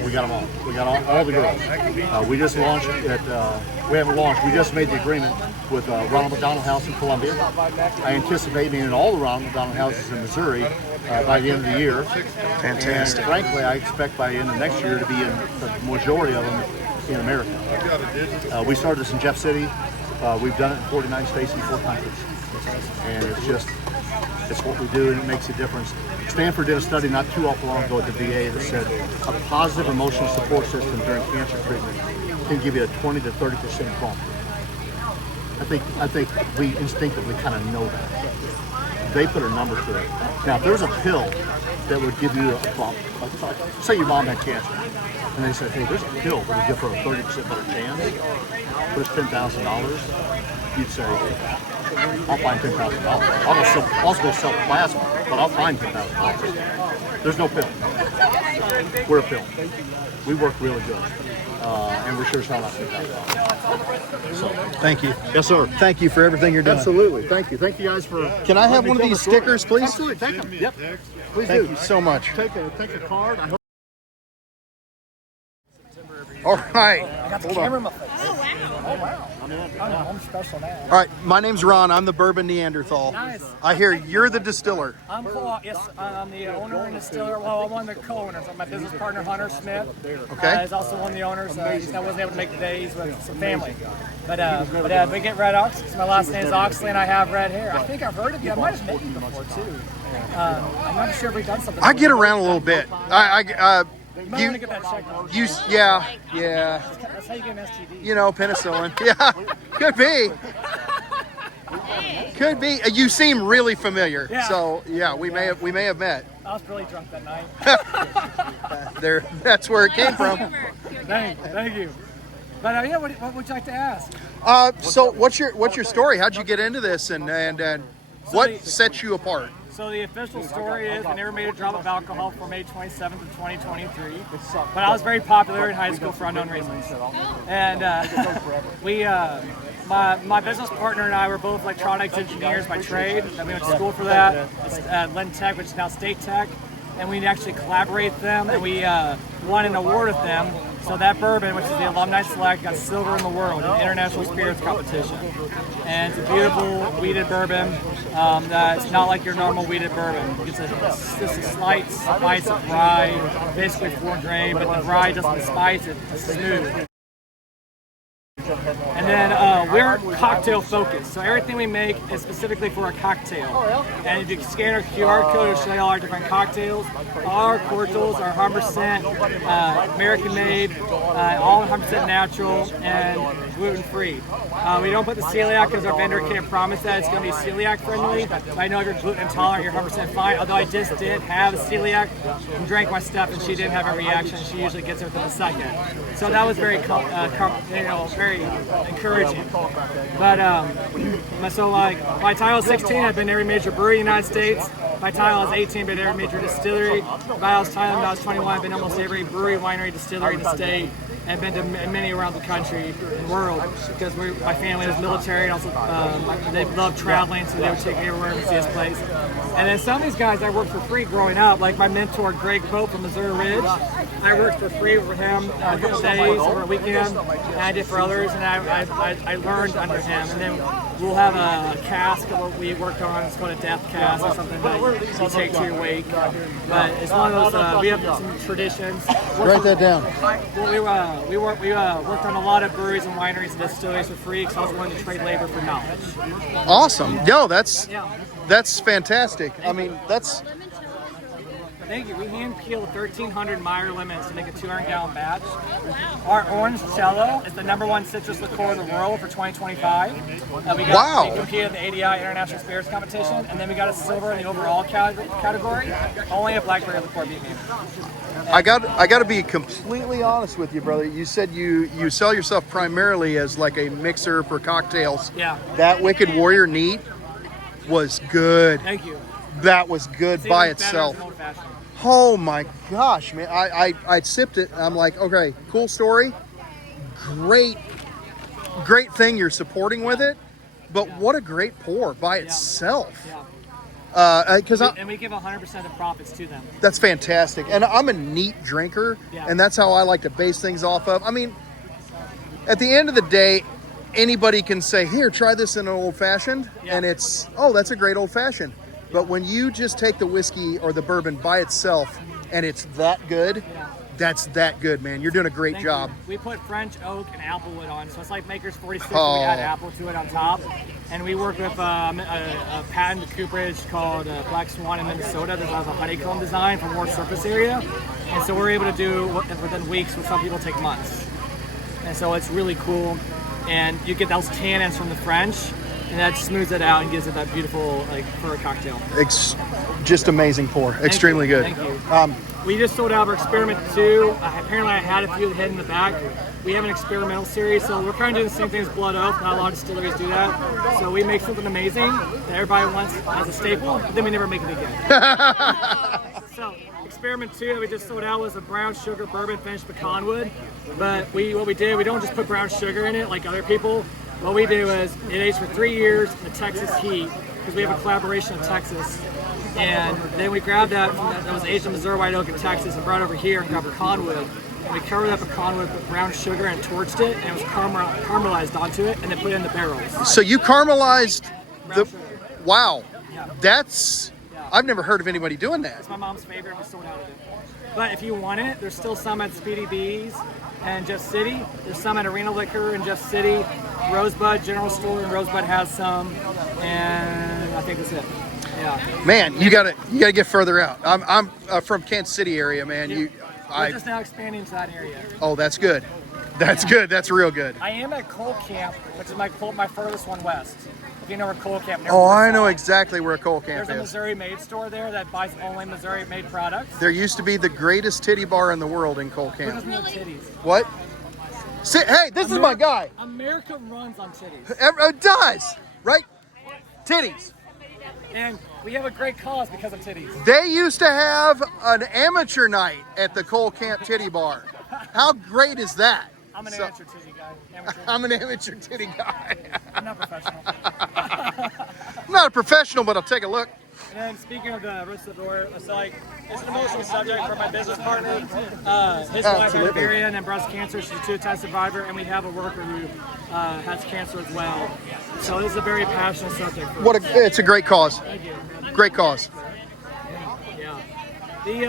We got them all. We got all the girls. We just launched we haven't launched, we just made the agreement with Ronald McDonald House in Columbia. I anticipate being in all the Ronald McDonald houses in Missouri by the end of the year. Fantastic. And frankly, I expect by the end of next year to be in the majority of them in America. We started this in Jeff City. We've done it in 49 states and 4 countries. And it's what we do, and it makes a difference. Stanford did a study not too awful long ago at the VA that said a positive emotional support system during cancer treatment can give you a 20 to 30% bump. I think we instinctively kind of know that. They put a number to it. Now, if there's a pill that would give you a bump, like, say your mom had cancer, and they said, hey, there's a pill that would give her a 30% better chance, but it's $10,000, you'd say, I'll find $10,000. I'll also go sell plasma, but I'll find $10,000. There's no pill. We're a pill. We work really good. And we're sure it's not $10,000. So, thank you. Yes, sir. Thank you for everything you're doing. Absolutely. Thank you. Thank you guys for... Can I have one of these stickers, please? Absolutely. Take them. Yep. Please Thank do. you so much. Take a card. I hope... All right. I got the camera in my face. Oh, wow. I'm special now. All right, my name's Ron. I'm the Bourbon Neanderthal. Nice. I hear you're the distiller. I'm cool. Yes, I'm the owner and distiller. Well, I'm one of the co-owners. My business partner, Hunter Smith, Okay. is also one of the owners. I wasn't able to make the day. He's with some family. But we get Red Ox. So my last name is Oxley, and I have red hair. I think I've heard of you. I might have met you before, too. I'm not sure if we've done something. I get around a little bit. You get that checked out. Yeah. That's how you get an STD. You know, penicillin. Yeah, could be. Could be. You seem really familiar. Yeah. So yeah, we may have met. I was really drunk that night. That's where it came from. Thank you. But yeah, what would you like to ask? So what's your story? How'd you get into this, and what sets you apart? So the official story is I never made a drop of alcohol before May 27th of 2023. But I was very popular in high school for unknown reasons. And my business partner and I were both electronics engineers by trade. And we went to school for that. It's Lynn Tech, which is now State Tech. And we actually collaborate with them, and we won an award with them. So that bourbon, which is the Alumni Select, got silver in the world in the International Spirits Competition. And it's a beautiful wheated bourbon that's not like your normal wheated bourbon. It's just a slight spice of rye, basically 4 grain, but the rye doesn't spice it, it's smooth. And then we're cocktail focused, so everything we make is specifically for a cocktail. And if you scan our QR code, it'll show you all our different cocktails. All our cordials are 100% American made, all 100% natural and gluten free. We don't put the celiac because our vendor can't promise that it's going to be celiac friendly. But I know if you're gluten intolerant, you're 100% fine. Although I just did have a celiac and drank my stuff, and she didn't have a reaction. She usually gets it within a second. So that was very, very encouraging. But so by title 16, I've been to every major brewery in the United States. By title I was 18, been to every major distillery. By I was 21, I've been to almost every brewery, winery, distillery in the state, and been to many around the country and world because my family was military, and also they loved traveling, so they would take me everywhere and see this place. And then some of these guys I worked for free growing up, like my mentor Greg Pope from Missouri Ridge. I worked for free for him a couple days over a weekend, and I did for others, and I learned under him. And then we'll have a cask of what we worked on. It's called a death cask or something that you take to your wake. But it's one of those, we have some traditions. Write that down. Well, we worked on a lot of breweries and wineries and distilleries for free because I was willing to trade labor for knowledge. Awesome. Yo, that's fantastic. I mean, that's... Thank you. We hand peel 1,300 Meyer lemons to make a 200-gallon batch. Our orange cello is the #1 citrus liqueur in the world for 2025. We competed in the ADI International Spirits Competition, and then we got a silver in the overall category. Only a blackberry liqueur beat me. I got to be completely honest with you, brother. You said you sell yourself primarily as like a mixer for cocktails. Yeah. That Wicked Warrior neat was good. Thank you. That was good by itself. Oh my gosh, man. I sipped it. I'm like, okay, cool story. Great thing you're supporting with it. But what a great pour by itself. And we give 100% of profits to them. That's fantastic. And I'm a neat drinker, and that's how I like to base things off of. I mean, at the end of the day, anybody can say, here, try this in an old-fashioned, and it's, oh, that's a great old-fashioned. But when you just take the whiskey or the bourbon by itself and it's that good, that's that good, man. You're doing a great job. We put French oak and applewood on, so it's like Maker's 46, we add apple to it on top. And we work with a patented cooperage called Black Swan in Minnesota that has a honeycomb design for more surface area. And so we're able to do within weeks what some people take months. And so it's really cool. And you get those tannins from the French, and that smooths it out and gives it that beautiful, for a cocktail. It's just amazing pour. Extremely good. Thank you. We just sold out of our Experiment 2. Apparently I had a few hidden in the back. We have an experimental series, so we're kind of doing the same thing as Blood Oak. Not a lot of distilleries do that. So we make something amazing that everybody wants as a staple, but then we never make it again. So Experiment 2 that we just sold out was a brown sugar bourbon finished pecan wood. But what we did, we don't just put brown sugar in it like other people. What we do is it aged for 3 years in the Texas heat because we have a collaboration in Texas. And then we grabbed that was aged in Missouri White Oak in Texas and brought it over here and grabbed pecan wood. And we covered that pecan wood with brown sugar and torched it, and it was caramelized onto it, and then put it in the barrels. So you caramelized the... Wow. That's... I've never heard of anybody doing that. It's my mom's favorite, and we sold out of it. But if you want it, there's still some at Speedy B's and Just City. There's some at Arena Liquor and Just City. Rosebud General Store and Rosebud has some, and I think that's it. Yeah. Man, you gotta get further out. I'm from Kansas City area, man. We're just now expanding to that area. Oh, that's good. That's good. That's real good. I am at Coal Camp, which is my furthest one west. If you know where Coal Camp is. Oh, I know exactly where Coal Camp is. There's a Missouri-made store there that buys only Missouri-made products. There used to be the greatest titty bar in the world in Coal Camp. Titties. What? Hey, this is my guy. America runs on titties. It does, right? Titties. And We have a great cause because of titties. They used to have an amateur night at the Cole Camp Titty Bar. How great is that? I'm an amateur titty guy. Amateur. I'm an amateur titty guy. I'm not professional. I'm not a professional, but I'll take a look. And then speaking of the roots of the door, it's like it's an emotional subject for my business partner. His wife had ovarian and breast cancer. She's a 2-time survivor, and we have a worker who has cancer as well. So this is a very passionate subject. For us. It's a great cause. Thank you. Great cause. Yeah. So do you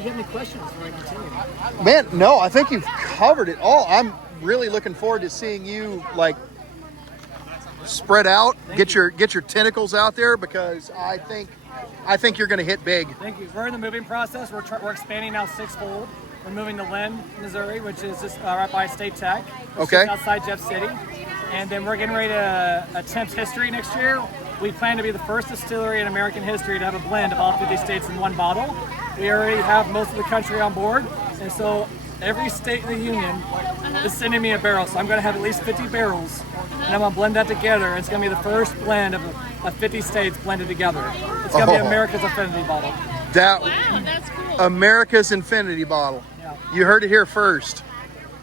have any questions before I continue? Man, no, I think you've covered it all. I'm really looking forward to seeing you like spread out, get your tentacles out there, because I think you're going to hit big. Thank you. We're in the moving process. We're expanding now 6-fold. We're moving to Lynn, Missouri, which is just right by State Tech. Okay. Just outside Jeff City. And then we're getting ready to attempt history next year. We plan to be the first distillery in American history to have a blend of all 50 states in one bottle. We already have most of the country on board, and so every state in the union is sending me a barrel. So I'm going to have at least 50 barrels, and I'm going to blend that together. It's going to be the first blend of 50 states blended together. It's going to be America's Infinity bottle. Wow, that's cool. America's Infinity bottle. Yeah. You heard it here first.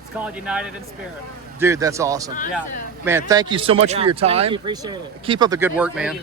It's called United in Spirit. Dude, that's awesome. Yeah. Man, thank you so much for your time. Thank you. Appreciate it. Keep up the good work, man.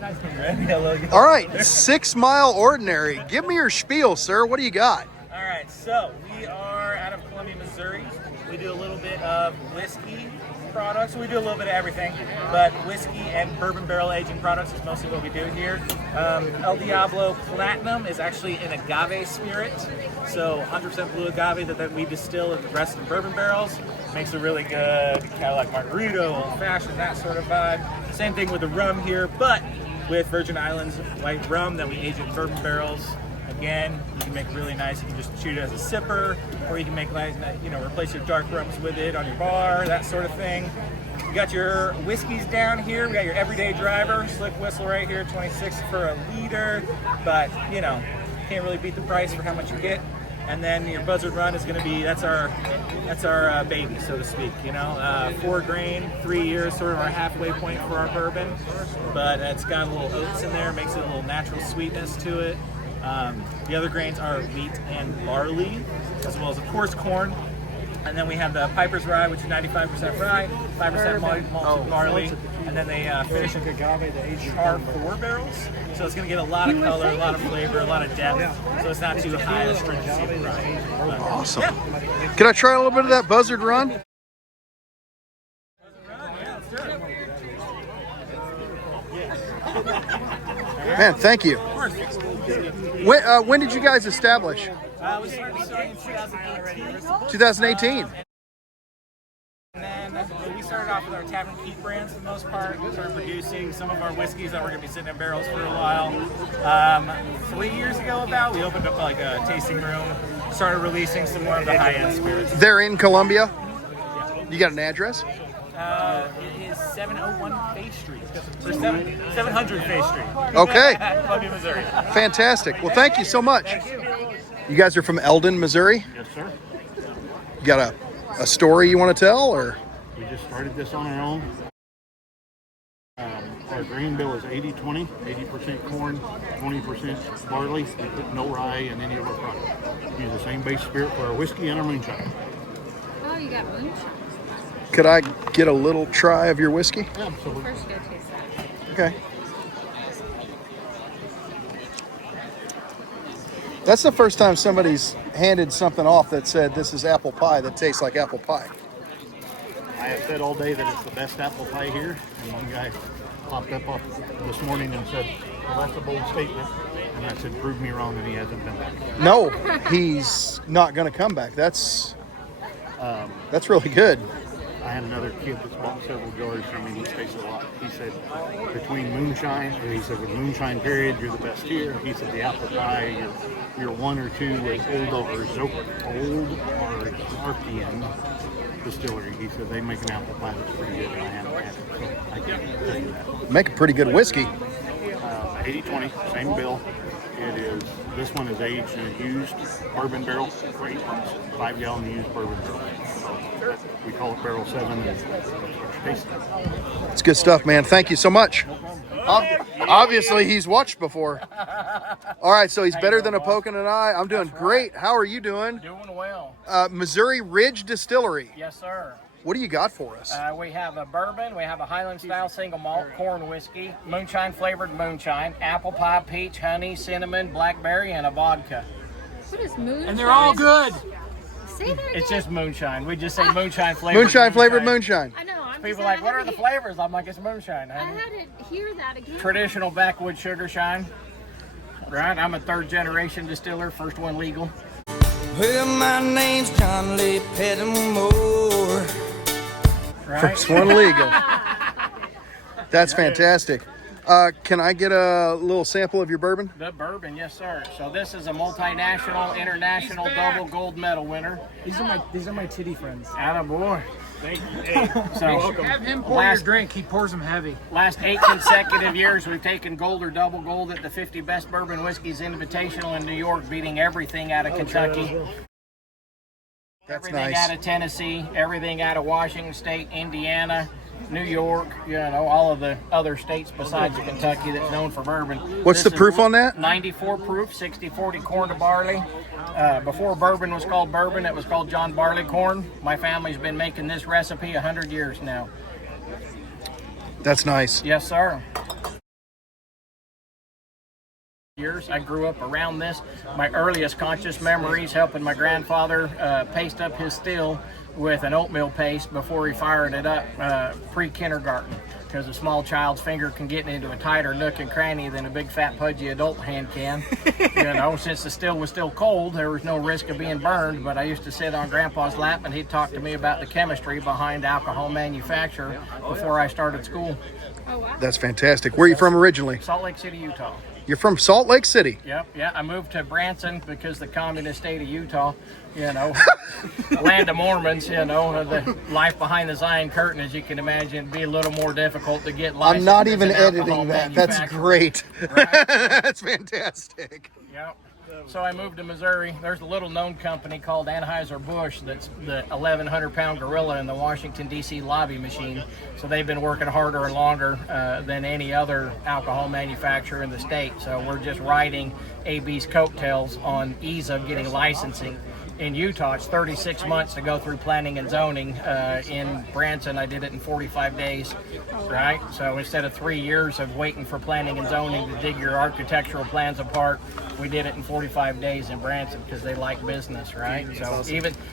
Nice. All right, 6 Mile Ordinary. Give me your spiel, sir. What do you got? All right, so we are out of Columbia, Missouri. We do a little bit of whiskey products. We do a little bit of everything, but whiskey and bourbon barrel aging products is mostly what we do here. El Diablo Platinum is actually an agave spirit, so 100% blue agave that we distill and rest in bourbon barrels. Makes a really good kind of like margarita, old-fashioned, that sort of vibe. Same thing with the rum here, but with Virgin Islands white rum that we age in bourbon barrels. Again, you can make really nice. You can just shoot it as a sipper, or you can make nice, replace your dark rums with it on your bar, that sort of thing. You got your whiskeys down here. We got your everyday driver, Slick Whistle right here, 26 for a liter. But can't really beat the price for how much you get. And then your Buzzard Run is going to be that's our baby, so to speak. 4 grain, 3 years, sort of our halfway point for our bourbon. But it's got a little oats in there, makes it a little natural sweetness to it. The other grains are wheat and barley, as well as, of course, corn. And then we have the Piper's Rye, which is 95% rye, 5% malted barley, and then they finish in agave, the aged char 4 barrels. So it's going to get a lot of color, a lot of flavor, a lot of depth. So it's not too high a stringency of rye. But, Awesome. Can I try a little bit of that Buzzard Run? Man, thank you. When did you guys establish? We started in 2018. 2018. And then we started off with our Tavern Keep brands for the most part. We started producing some of our whiskeys that were going to be sitting in barrels for a while. 3 years ago we opened up like a tasting room, started releasing some more of the high-end spirits. They're in Columbia? You got an address? It is 701 Faith Street. So 700 Faith Street. Okay. Columbia, Missouri. Fantastic. Well, thank you so much. You guys are from Eldon, Missouri? Yes, sir. You got a story you want to tell, or? We just started this on our own. Our grain bill is 80-20, 80% corn, 20% barley. We put no rye in any of our products. We use the same base spirit for our whiskey and our moonshine. Oh, you got moonshine. Could I get a little try of your whiskey? Absolutely. First, you gotta taste that. Okay. That's the first time somebody's handed something off that said this is apple pie that tastes like apple pie. I have said all day that it's the best apple pie here, and one guy popped up this morning and said, well, that's a bold statement. And I said, prove me wrong, and he hasn't been back. No, he's not going to come back. That's really good. I had another kid that's bought several jars from me. He tastes a lot. He said, between moonshine, and he said, with moonshine period, you're the best here. He said, the apple pie, you're 1 or 2 with Old Archean Distillery. He said, they make an apple pie that's pretty good, and I haven't had it. So I can't tell you that. Make a pretty good whiskey. 80-20, same bill. This one is aged in a used bourbon barrel for 8 months. 5-gallon used bourbon barrel. So we call it Barrel 7. And that's what you taste. It's good stuff, man. Thank you so much. Obviously, he's watched before. All right, so he's better than a poke in an eye. I'm doing great. How are you doing? Doing well. Missouri Ridge Distillery. Yes, sir. What do you got for us? We have a bourbon, we have a Highland-style single malt corn whiskey, moonshine-flavored moonshine, apple pie, peach, honey, cinnamon, blackberry, and a vodka. What is moonshine? And they're all good. Say that again. It's just moonshine. We just say moonshine-flavored Moonshine-flavored moonshine. I know. I'm People just, are like, what are the flavors? I'm like, it's moonshine, I honey. had to hear that again. Traditional backwood sugar shine. Right, I'm a third-generation distiller, first one legal. Well, my name's John Lee Pettimore. Right? First one legal. That's fantastic. Can I get a little sample of your bourbon? The bourbon, yes, sir. So this is a multinational, international, double gold medal winner. These are my titty friends. Attaboy. So have him pour your drink. He pours them heavy. Last 8 consecutive years, we've taken gold or double gold at the 50 Best Bourbon Whiskeys Invitational in New York, beating everything out of Kentucky. That's everything nice. out of Tennessee, everything out of Washington State, Indiana, New York, all of the other states besides Kentucky that's known for bourbon. What's the proof on that? 94 proof, 60-40 corn to barley. Before bourbon was called bourbon, it was called John Barley Corn. My family's been making this recipe 100 years now. That's nice. Yes, sir. I grew up around this. My earliest conscious memories helping my grandfather paste up his still with an oatmeal paste before he fired it up pre-kindergarten, because a small child's finger can get into a tighter nook and cranny than a big fat pudgy adult hand can. Since the still was still cold, there was no risk of being burned, but I used to sit on Grandpa's lap and he'd talk to me about the chemistry behind alcohol manufacture before I started school. Oh, wow. That's fantastic. Where are you from originally? Salt Lake City, Utah. You're from Salt Lake City. Yep, yeah. I moved to Branson because the communist state of Utah, land of Mormons, the life behind the Zion Curtain, as you can imagine, it'd be a little more difficult to get licensed. I'm not even as an alcohol editing that. That's manufacturer. great. Right? That's fantastic. Yep. So I moved to Missouri. There's a little known company called Anheuser-Busch that's the 1,100-pound gorilla in the Washington, D.C. lobby machine. So they've been working harder and longer than any other alcohol manufacturer in the state. So we're just riding AB's coattails on ease of getting licensing. In Utah, it's 36 months to go through planning and zoning. In Branson, I did it in 45 days, right? So instead of 3 years of waiting for planning and zoning to dig your architectural plans apart, we did it in 45 days in Branson because they like business, right?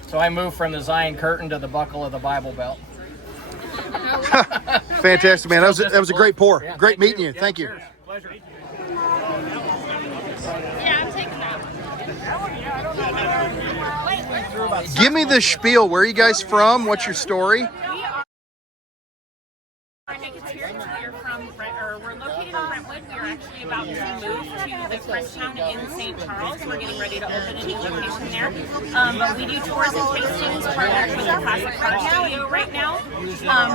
So I moved from the Zion Curtain to the buckle of the Bible Belt. Fantastic, man. That was a great pour. Yeah, Great meeting you. Thank you. Cheers. Pleasure. Yeah, I'm taking that one. Give me the spiel. Where are you guys from? What's your story? We're located in Brentwood. We're actually about to move to the French town in St. Charles. We're getting ready to open a new location there. But we do tours and tastings partnered with the Classic Rum Studio right now.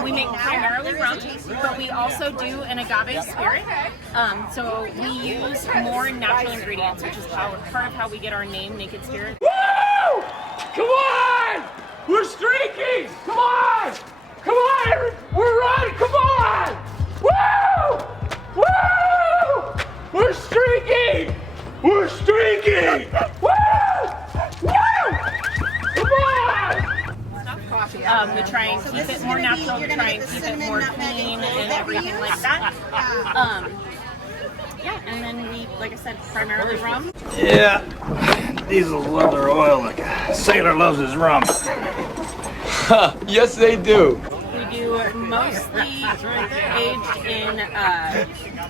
We make primarily rum, but we also do an agave spirit. So we use more natural ingredients, which is part of how we get our name, Naked Spirit. Woo! Come on! We're streaking! Come on! Come on! We're running! Come on! Woo! Woo! We're streaking! We're streaking! Woo! Woo! Come on! We try and keep it more natural, we try and keep it more clean and everything like that. Yeah, and then we, like I said, primarily rum. Yeah, diesel love their oil like a sailor loves his rum. Yes, they do. We do mostly aged in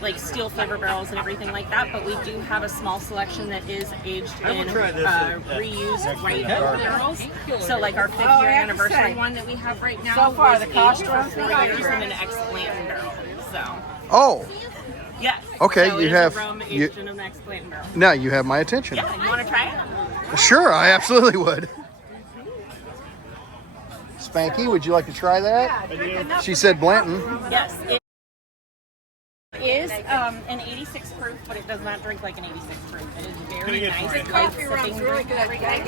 like steel flavor barrels and everything like that, but we do have a small selection that is aged in reused white oak barrels. So like our 5th year anniversary one that we have right now So far, was the aged cost for 4 years in an ex-Blanton barrel. So Oh. yes. Okay, so you it is have a rum you, aged in an ex-Blanton barrel. now you have my attention. Yeah, you want to try it? Sure, I absolutely would. Spanky, would you like to try that? She said Blanton. Yes, it is an 86 proof, but it does not drink like an 86 proof. It is very nice. The coffee runs really good every day.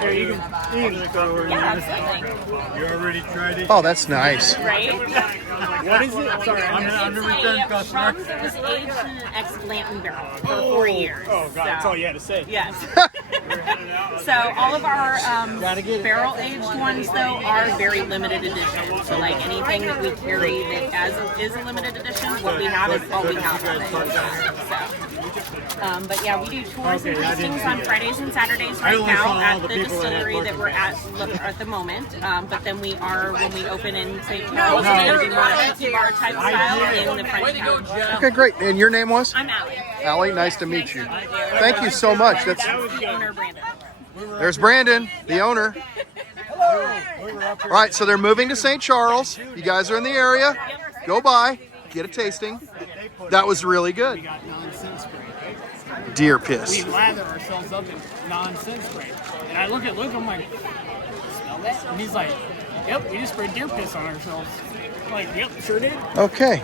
Here, you can throw it. Yeah, absolutely. You already tried it? Oh, that's nice. Right? What is it? Sorry, I'm the return customer. Rum that was aged in an ex-Blanton barrel for 4 years. Oh, God, that's all you had to say. Yes. So all of our barrel-aged ones, though, are very limited edition. So like anything that we carry that is a limited edition, what we have is all we have of it. But yeah, we do tours and tastings on Fridays and Saturdays right now at the distillery that we're at the moment. But then we are, when we open in St. Charles, we're going to be more bar type style in the French town. Okay, great. And your name was? I'm Allie. Allie, nice to meet you. Thank you so much. That's the owner, Brandon. There's Brandon, the owner. All right, so they're moving to St. Charles. You guys are in the area. Go by, get a tasting. That was really good. Deer piss. We lather ourselves up in nonsense spray. And I look at Luke, I'm like, smell that? And he's like, yep, we just sprayed deer piss on ourselves. I'm like, yep, sure did. Okay.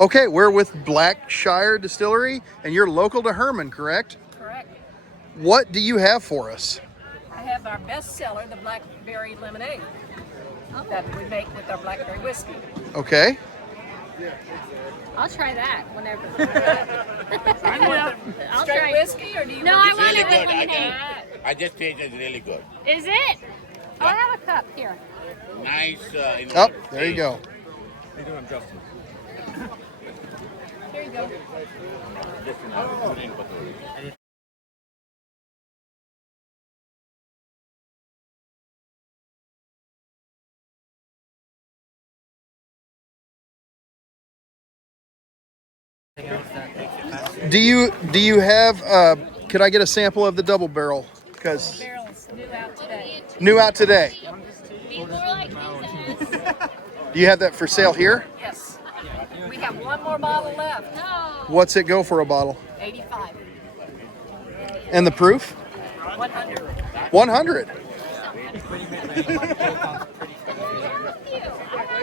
Okay, we're with Blackshire Distillery, and you're local to Herman, correct? Correct. What do you have for us? I have our best seller, the blackberry lemonade, that we make with our blackberry whiskey. Okay. I'll try that whenever. I'll Straight try whiskey, or do you? No, want I want it it with lemonade. I just tasted it's really good. Is it? I'll have a cup here. Nice. Oh, there you go. How you doing, Justin? Here you go. Do you have? Could I get a sample of the double barrel? Because Barrels new out today. new out today. Be more like Jesus. Do you have that for sale here? Yes. We have one more bottle left. What's it go for a bottle? 85. And the proof? 100. 100.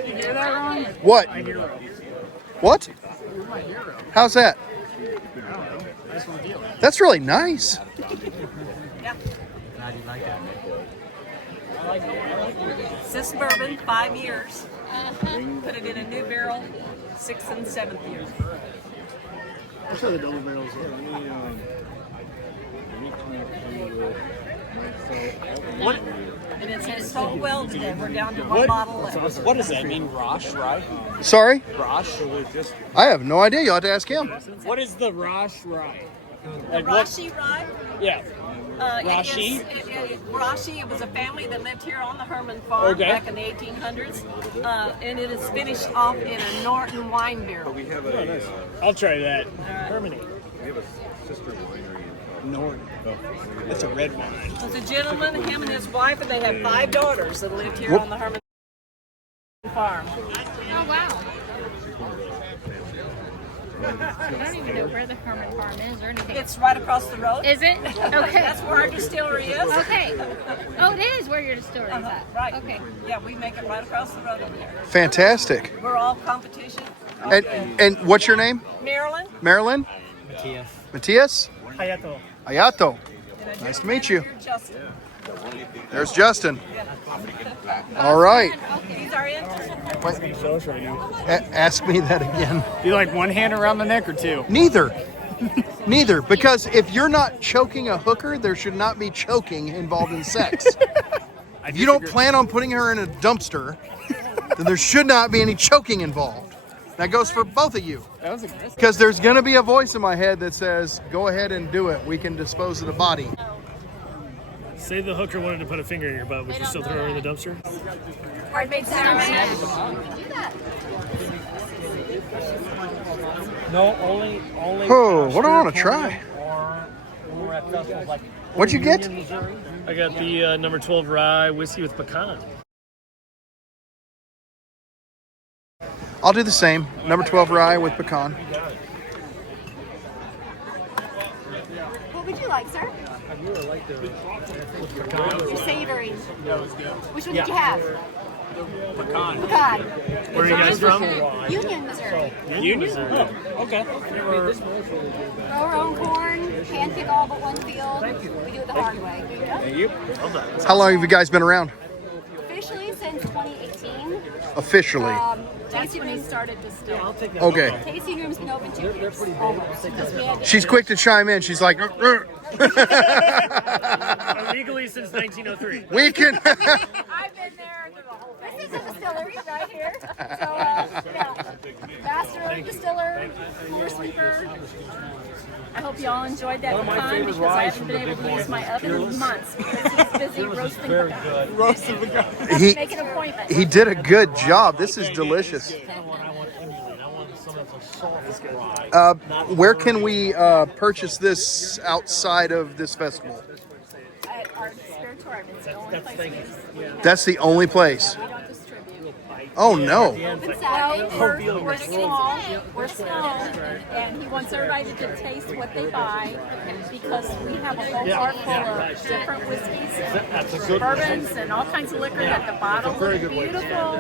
You hear that, Ron? What? My hero. What? You're my hero. How's that? I don't know. Nice little deal. That's really nice. This bourbon, 5 years. Put it in a new barrel, 6th and 7th year. I'm sure the double barrels are. What? And it's sold well today. We're down to one bottle left. What does that mean, Rosh, rye? Sorry? Rosh? I have no idea. You'll have to ask him. What is the Rosh rye? The Rashi rye? Yeah. Rashi? Rashi, it was a family that lived here on the Herman farm back in the 1800s. And it is finished off in a Norton wine barrel. We have I'll try that. Hermione. We have a sister winery in Norton. That's a red wine. It was a gentleman, him and his wife, and they had 5 daughters that lived here on the Herman farm. Oh, wow. I don't even know where the Herman farm is or anything. It's right across the road. Is it? Okay. That's where our distillery is. Okay. Oh, it is where your distillery is at. Right. Okay. Yeah, we make it right across the road over there. Fantastic. We're all competition. And what's your name? Marilyn. Marilyn? Matthias. Matthias? Hayato. Ayato. Nice to meet you. There's Justin. All right. These are in. Right now. Ask me that again. Do you like one hand around the neck or two? Neither. Neither. Because if you're not choking a hooker, there should not be choking involved in sex. If you don't plan on putting her in a dumpster, then there should not be any choking involved. That goes for both of you. Because there's going to be a voice in my head that says, go ahead and do it. We can dispose of the body. Say the hooker wanted to put a finger in your butt. Would you still throw her in the dumpster? I made No, only. Oh, what do I want to try? When we're at festivals like. What'd you get? I got the number 12 rye whiskey with pecan. I'll do the same. Number 12 rye with pecan. What would you like, sir? Your savory. Which one did you have? Pecan. Pecan. Where are you guys from? Union, Missouri. Union? Okay. Grow our own corn, hand pick all but one field. We do it the hard way. Thank you. How long have you guys been around? Officially since 2018. Officially. Tasting rooms started to still. Okay. Tasting rooms been open 2 years. Almost. Because we had She's quick to chime in. She's like, Legally since 1903. we can. I've been there through the whole thing. This is a distillery right here. So, yeah. Master distiller, floor sweeper. I hope y'all enjoyed that pecan because I haven't been able to use my oven in months because he's busy roasting pecan. Roasting pecan. Have to make an appointment. He did a good job. This is delicious. Where can we purchase this outside of this festival? At our spirituarium, it's the only place we use. That's the only place. We don't distribute. Oh no. Open Saturday, we're small, and he wants everybody to taste what they buy because we have a whole bar full of different whiskeys, bourbons, and all kinds of liquor that the bottles look beautiful.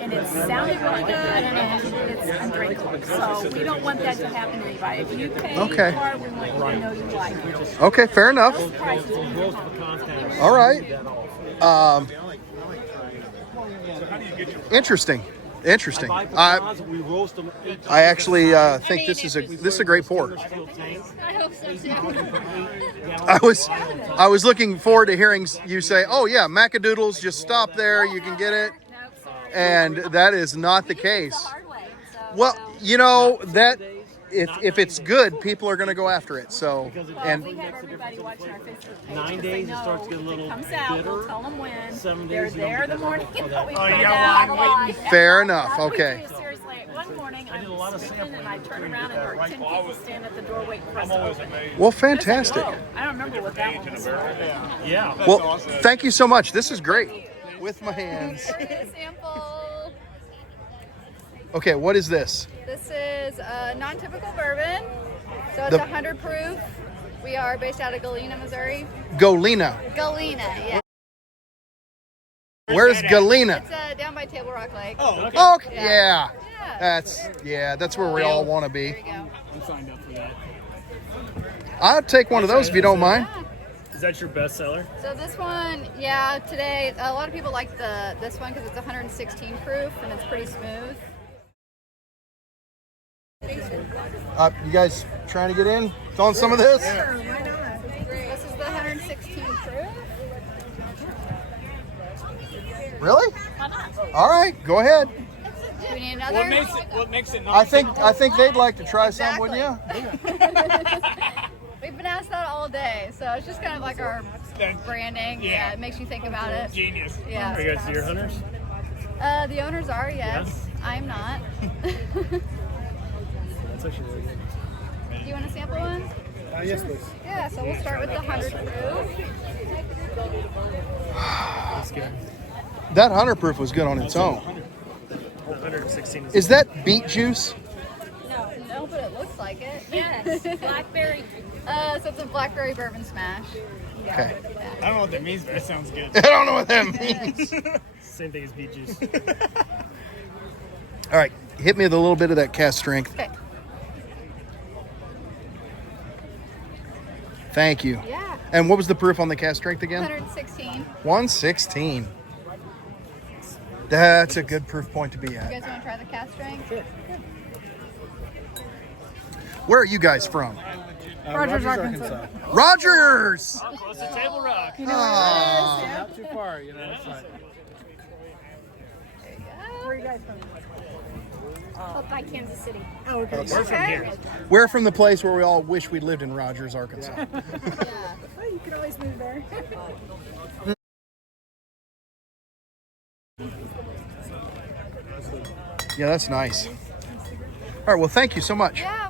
And it sounded really good, and it's undrinkable. So we don't want that to happen to anybody. If you pay for it, we want you to know you like it. Okay, fair enough. Those prices we don't. All right. Interesting. Interesting. I actually think this is a great pour. I hope so too. I was looking forward to hearing you say, "Oh yeah, Macadoodles, just stop there, you can get it," and that is not the case. Well, you know that if it's good, people are going to go after it. So, and we have everybody watching our Facebook page. 9 days it starts to get a little comes out, bitter. we'll tell them when. 7 They're days you there don't the get morning that. that we Oh, put it yeah, out. well, I'm waiting. Fair enough. That's what we Okay. do, seriously. One morning I'm speaking and I turn around and there are 10 people standing at the door waiting for us to open. well, fantastic. Oh, I don't remember what that one was. Yeah. Well, thank you so much. This is great. With my hands. Sample. Okay, what is this? This is a non-typical bourbon. So it's The- 100 proof. We are based out of Galena, Missouri. Galena. Galena, yeah. Where's Galena? It's down by Table Rock Lake. Oh, okay. Yeah. That's where we all want to be. There you go. I'm signed up for that. I'll take one of those if you don't mind. Is that your best seller? So this one, yeah, today a lot of people like this one because it's 116 proof and it's pretty smooth. You guys trying to get in on some of this? This is the 116 proof. Really? All right, go ahead. Do we need another? What makes it I think they'd like to try some, wouldn't you? We've been asked that all day, so it's just kind of like our branding. Yeah, it makes you think about it. Genius. Yeah. Are you guys deer hunters? The owners are, yes. I'm not. That's actually really good. Do you want to sample one? Yes, please. Yeah, so we'll start with the 100 proof. That's good. That 100 proof was good on its own. 116 Is that beet juice? No, but it looks like it. Yes, blackberry. So it's a blackberry bourbon smash. Okay. I don't know what that means, but it sounds good. I don't know what that means. Same thing as beet juice. All right, hit me with a little bit of that cast strength. Okay. Thank you. Yeah. And what was the proof on the cast strength again? 116. 116. That's a good proof point to be You at. guys want to try the cast strength? Sure. Where are you guys from? Rogers, Arkansas. Rogers! Oh, close to Table Rock. You know where that is? Not too far, you know. It's like, Where are you guys from? Up by Kansas City. Oh, okay. We're from here. We're from the place where we all wish we lived in Rogers, Arkansas. Well, you can always move there. Yeah, that's nice. All right, well, thank you so much. Yeah.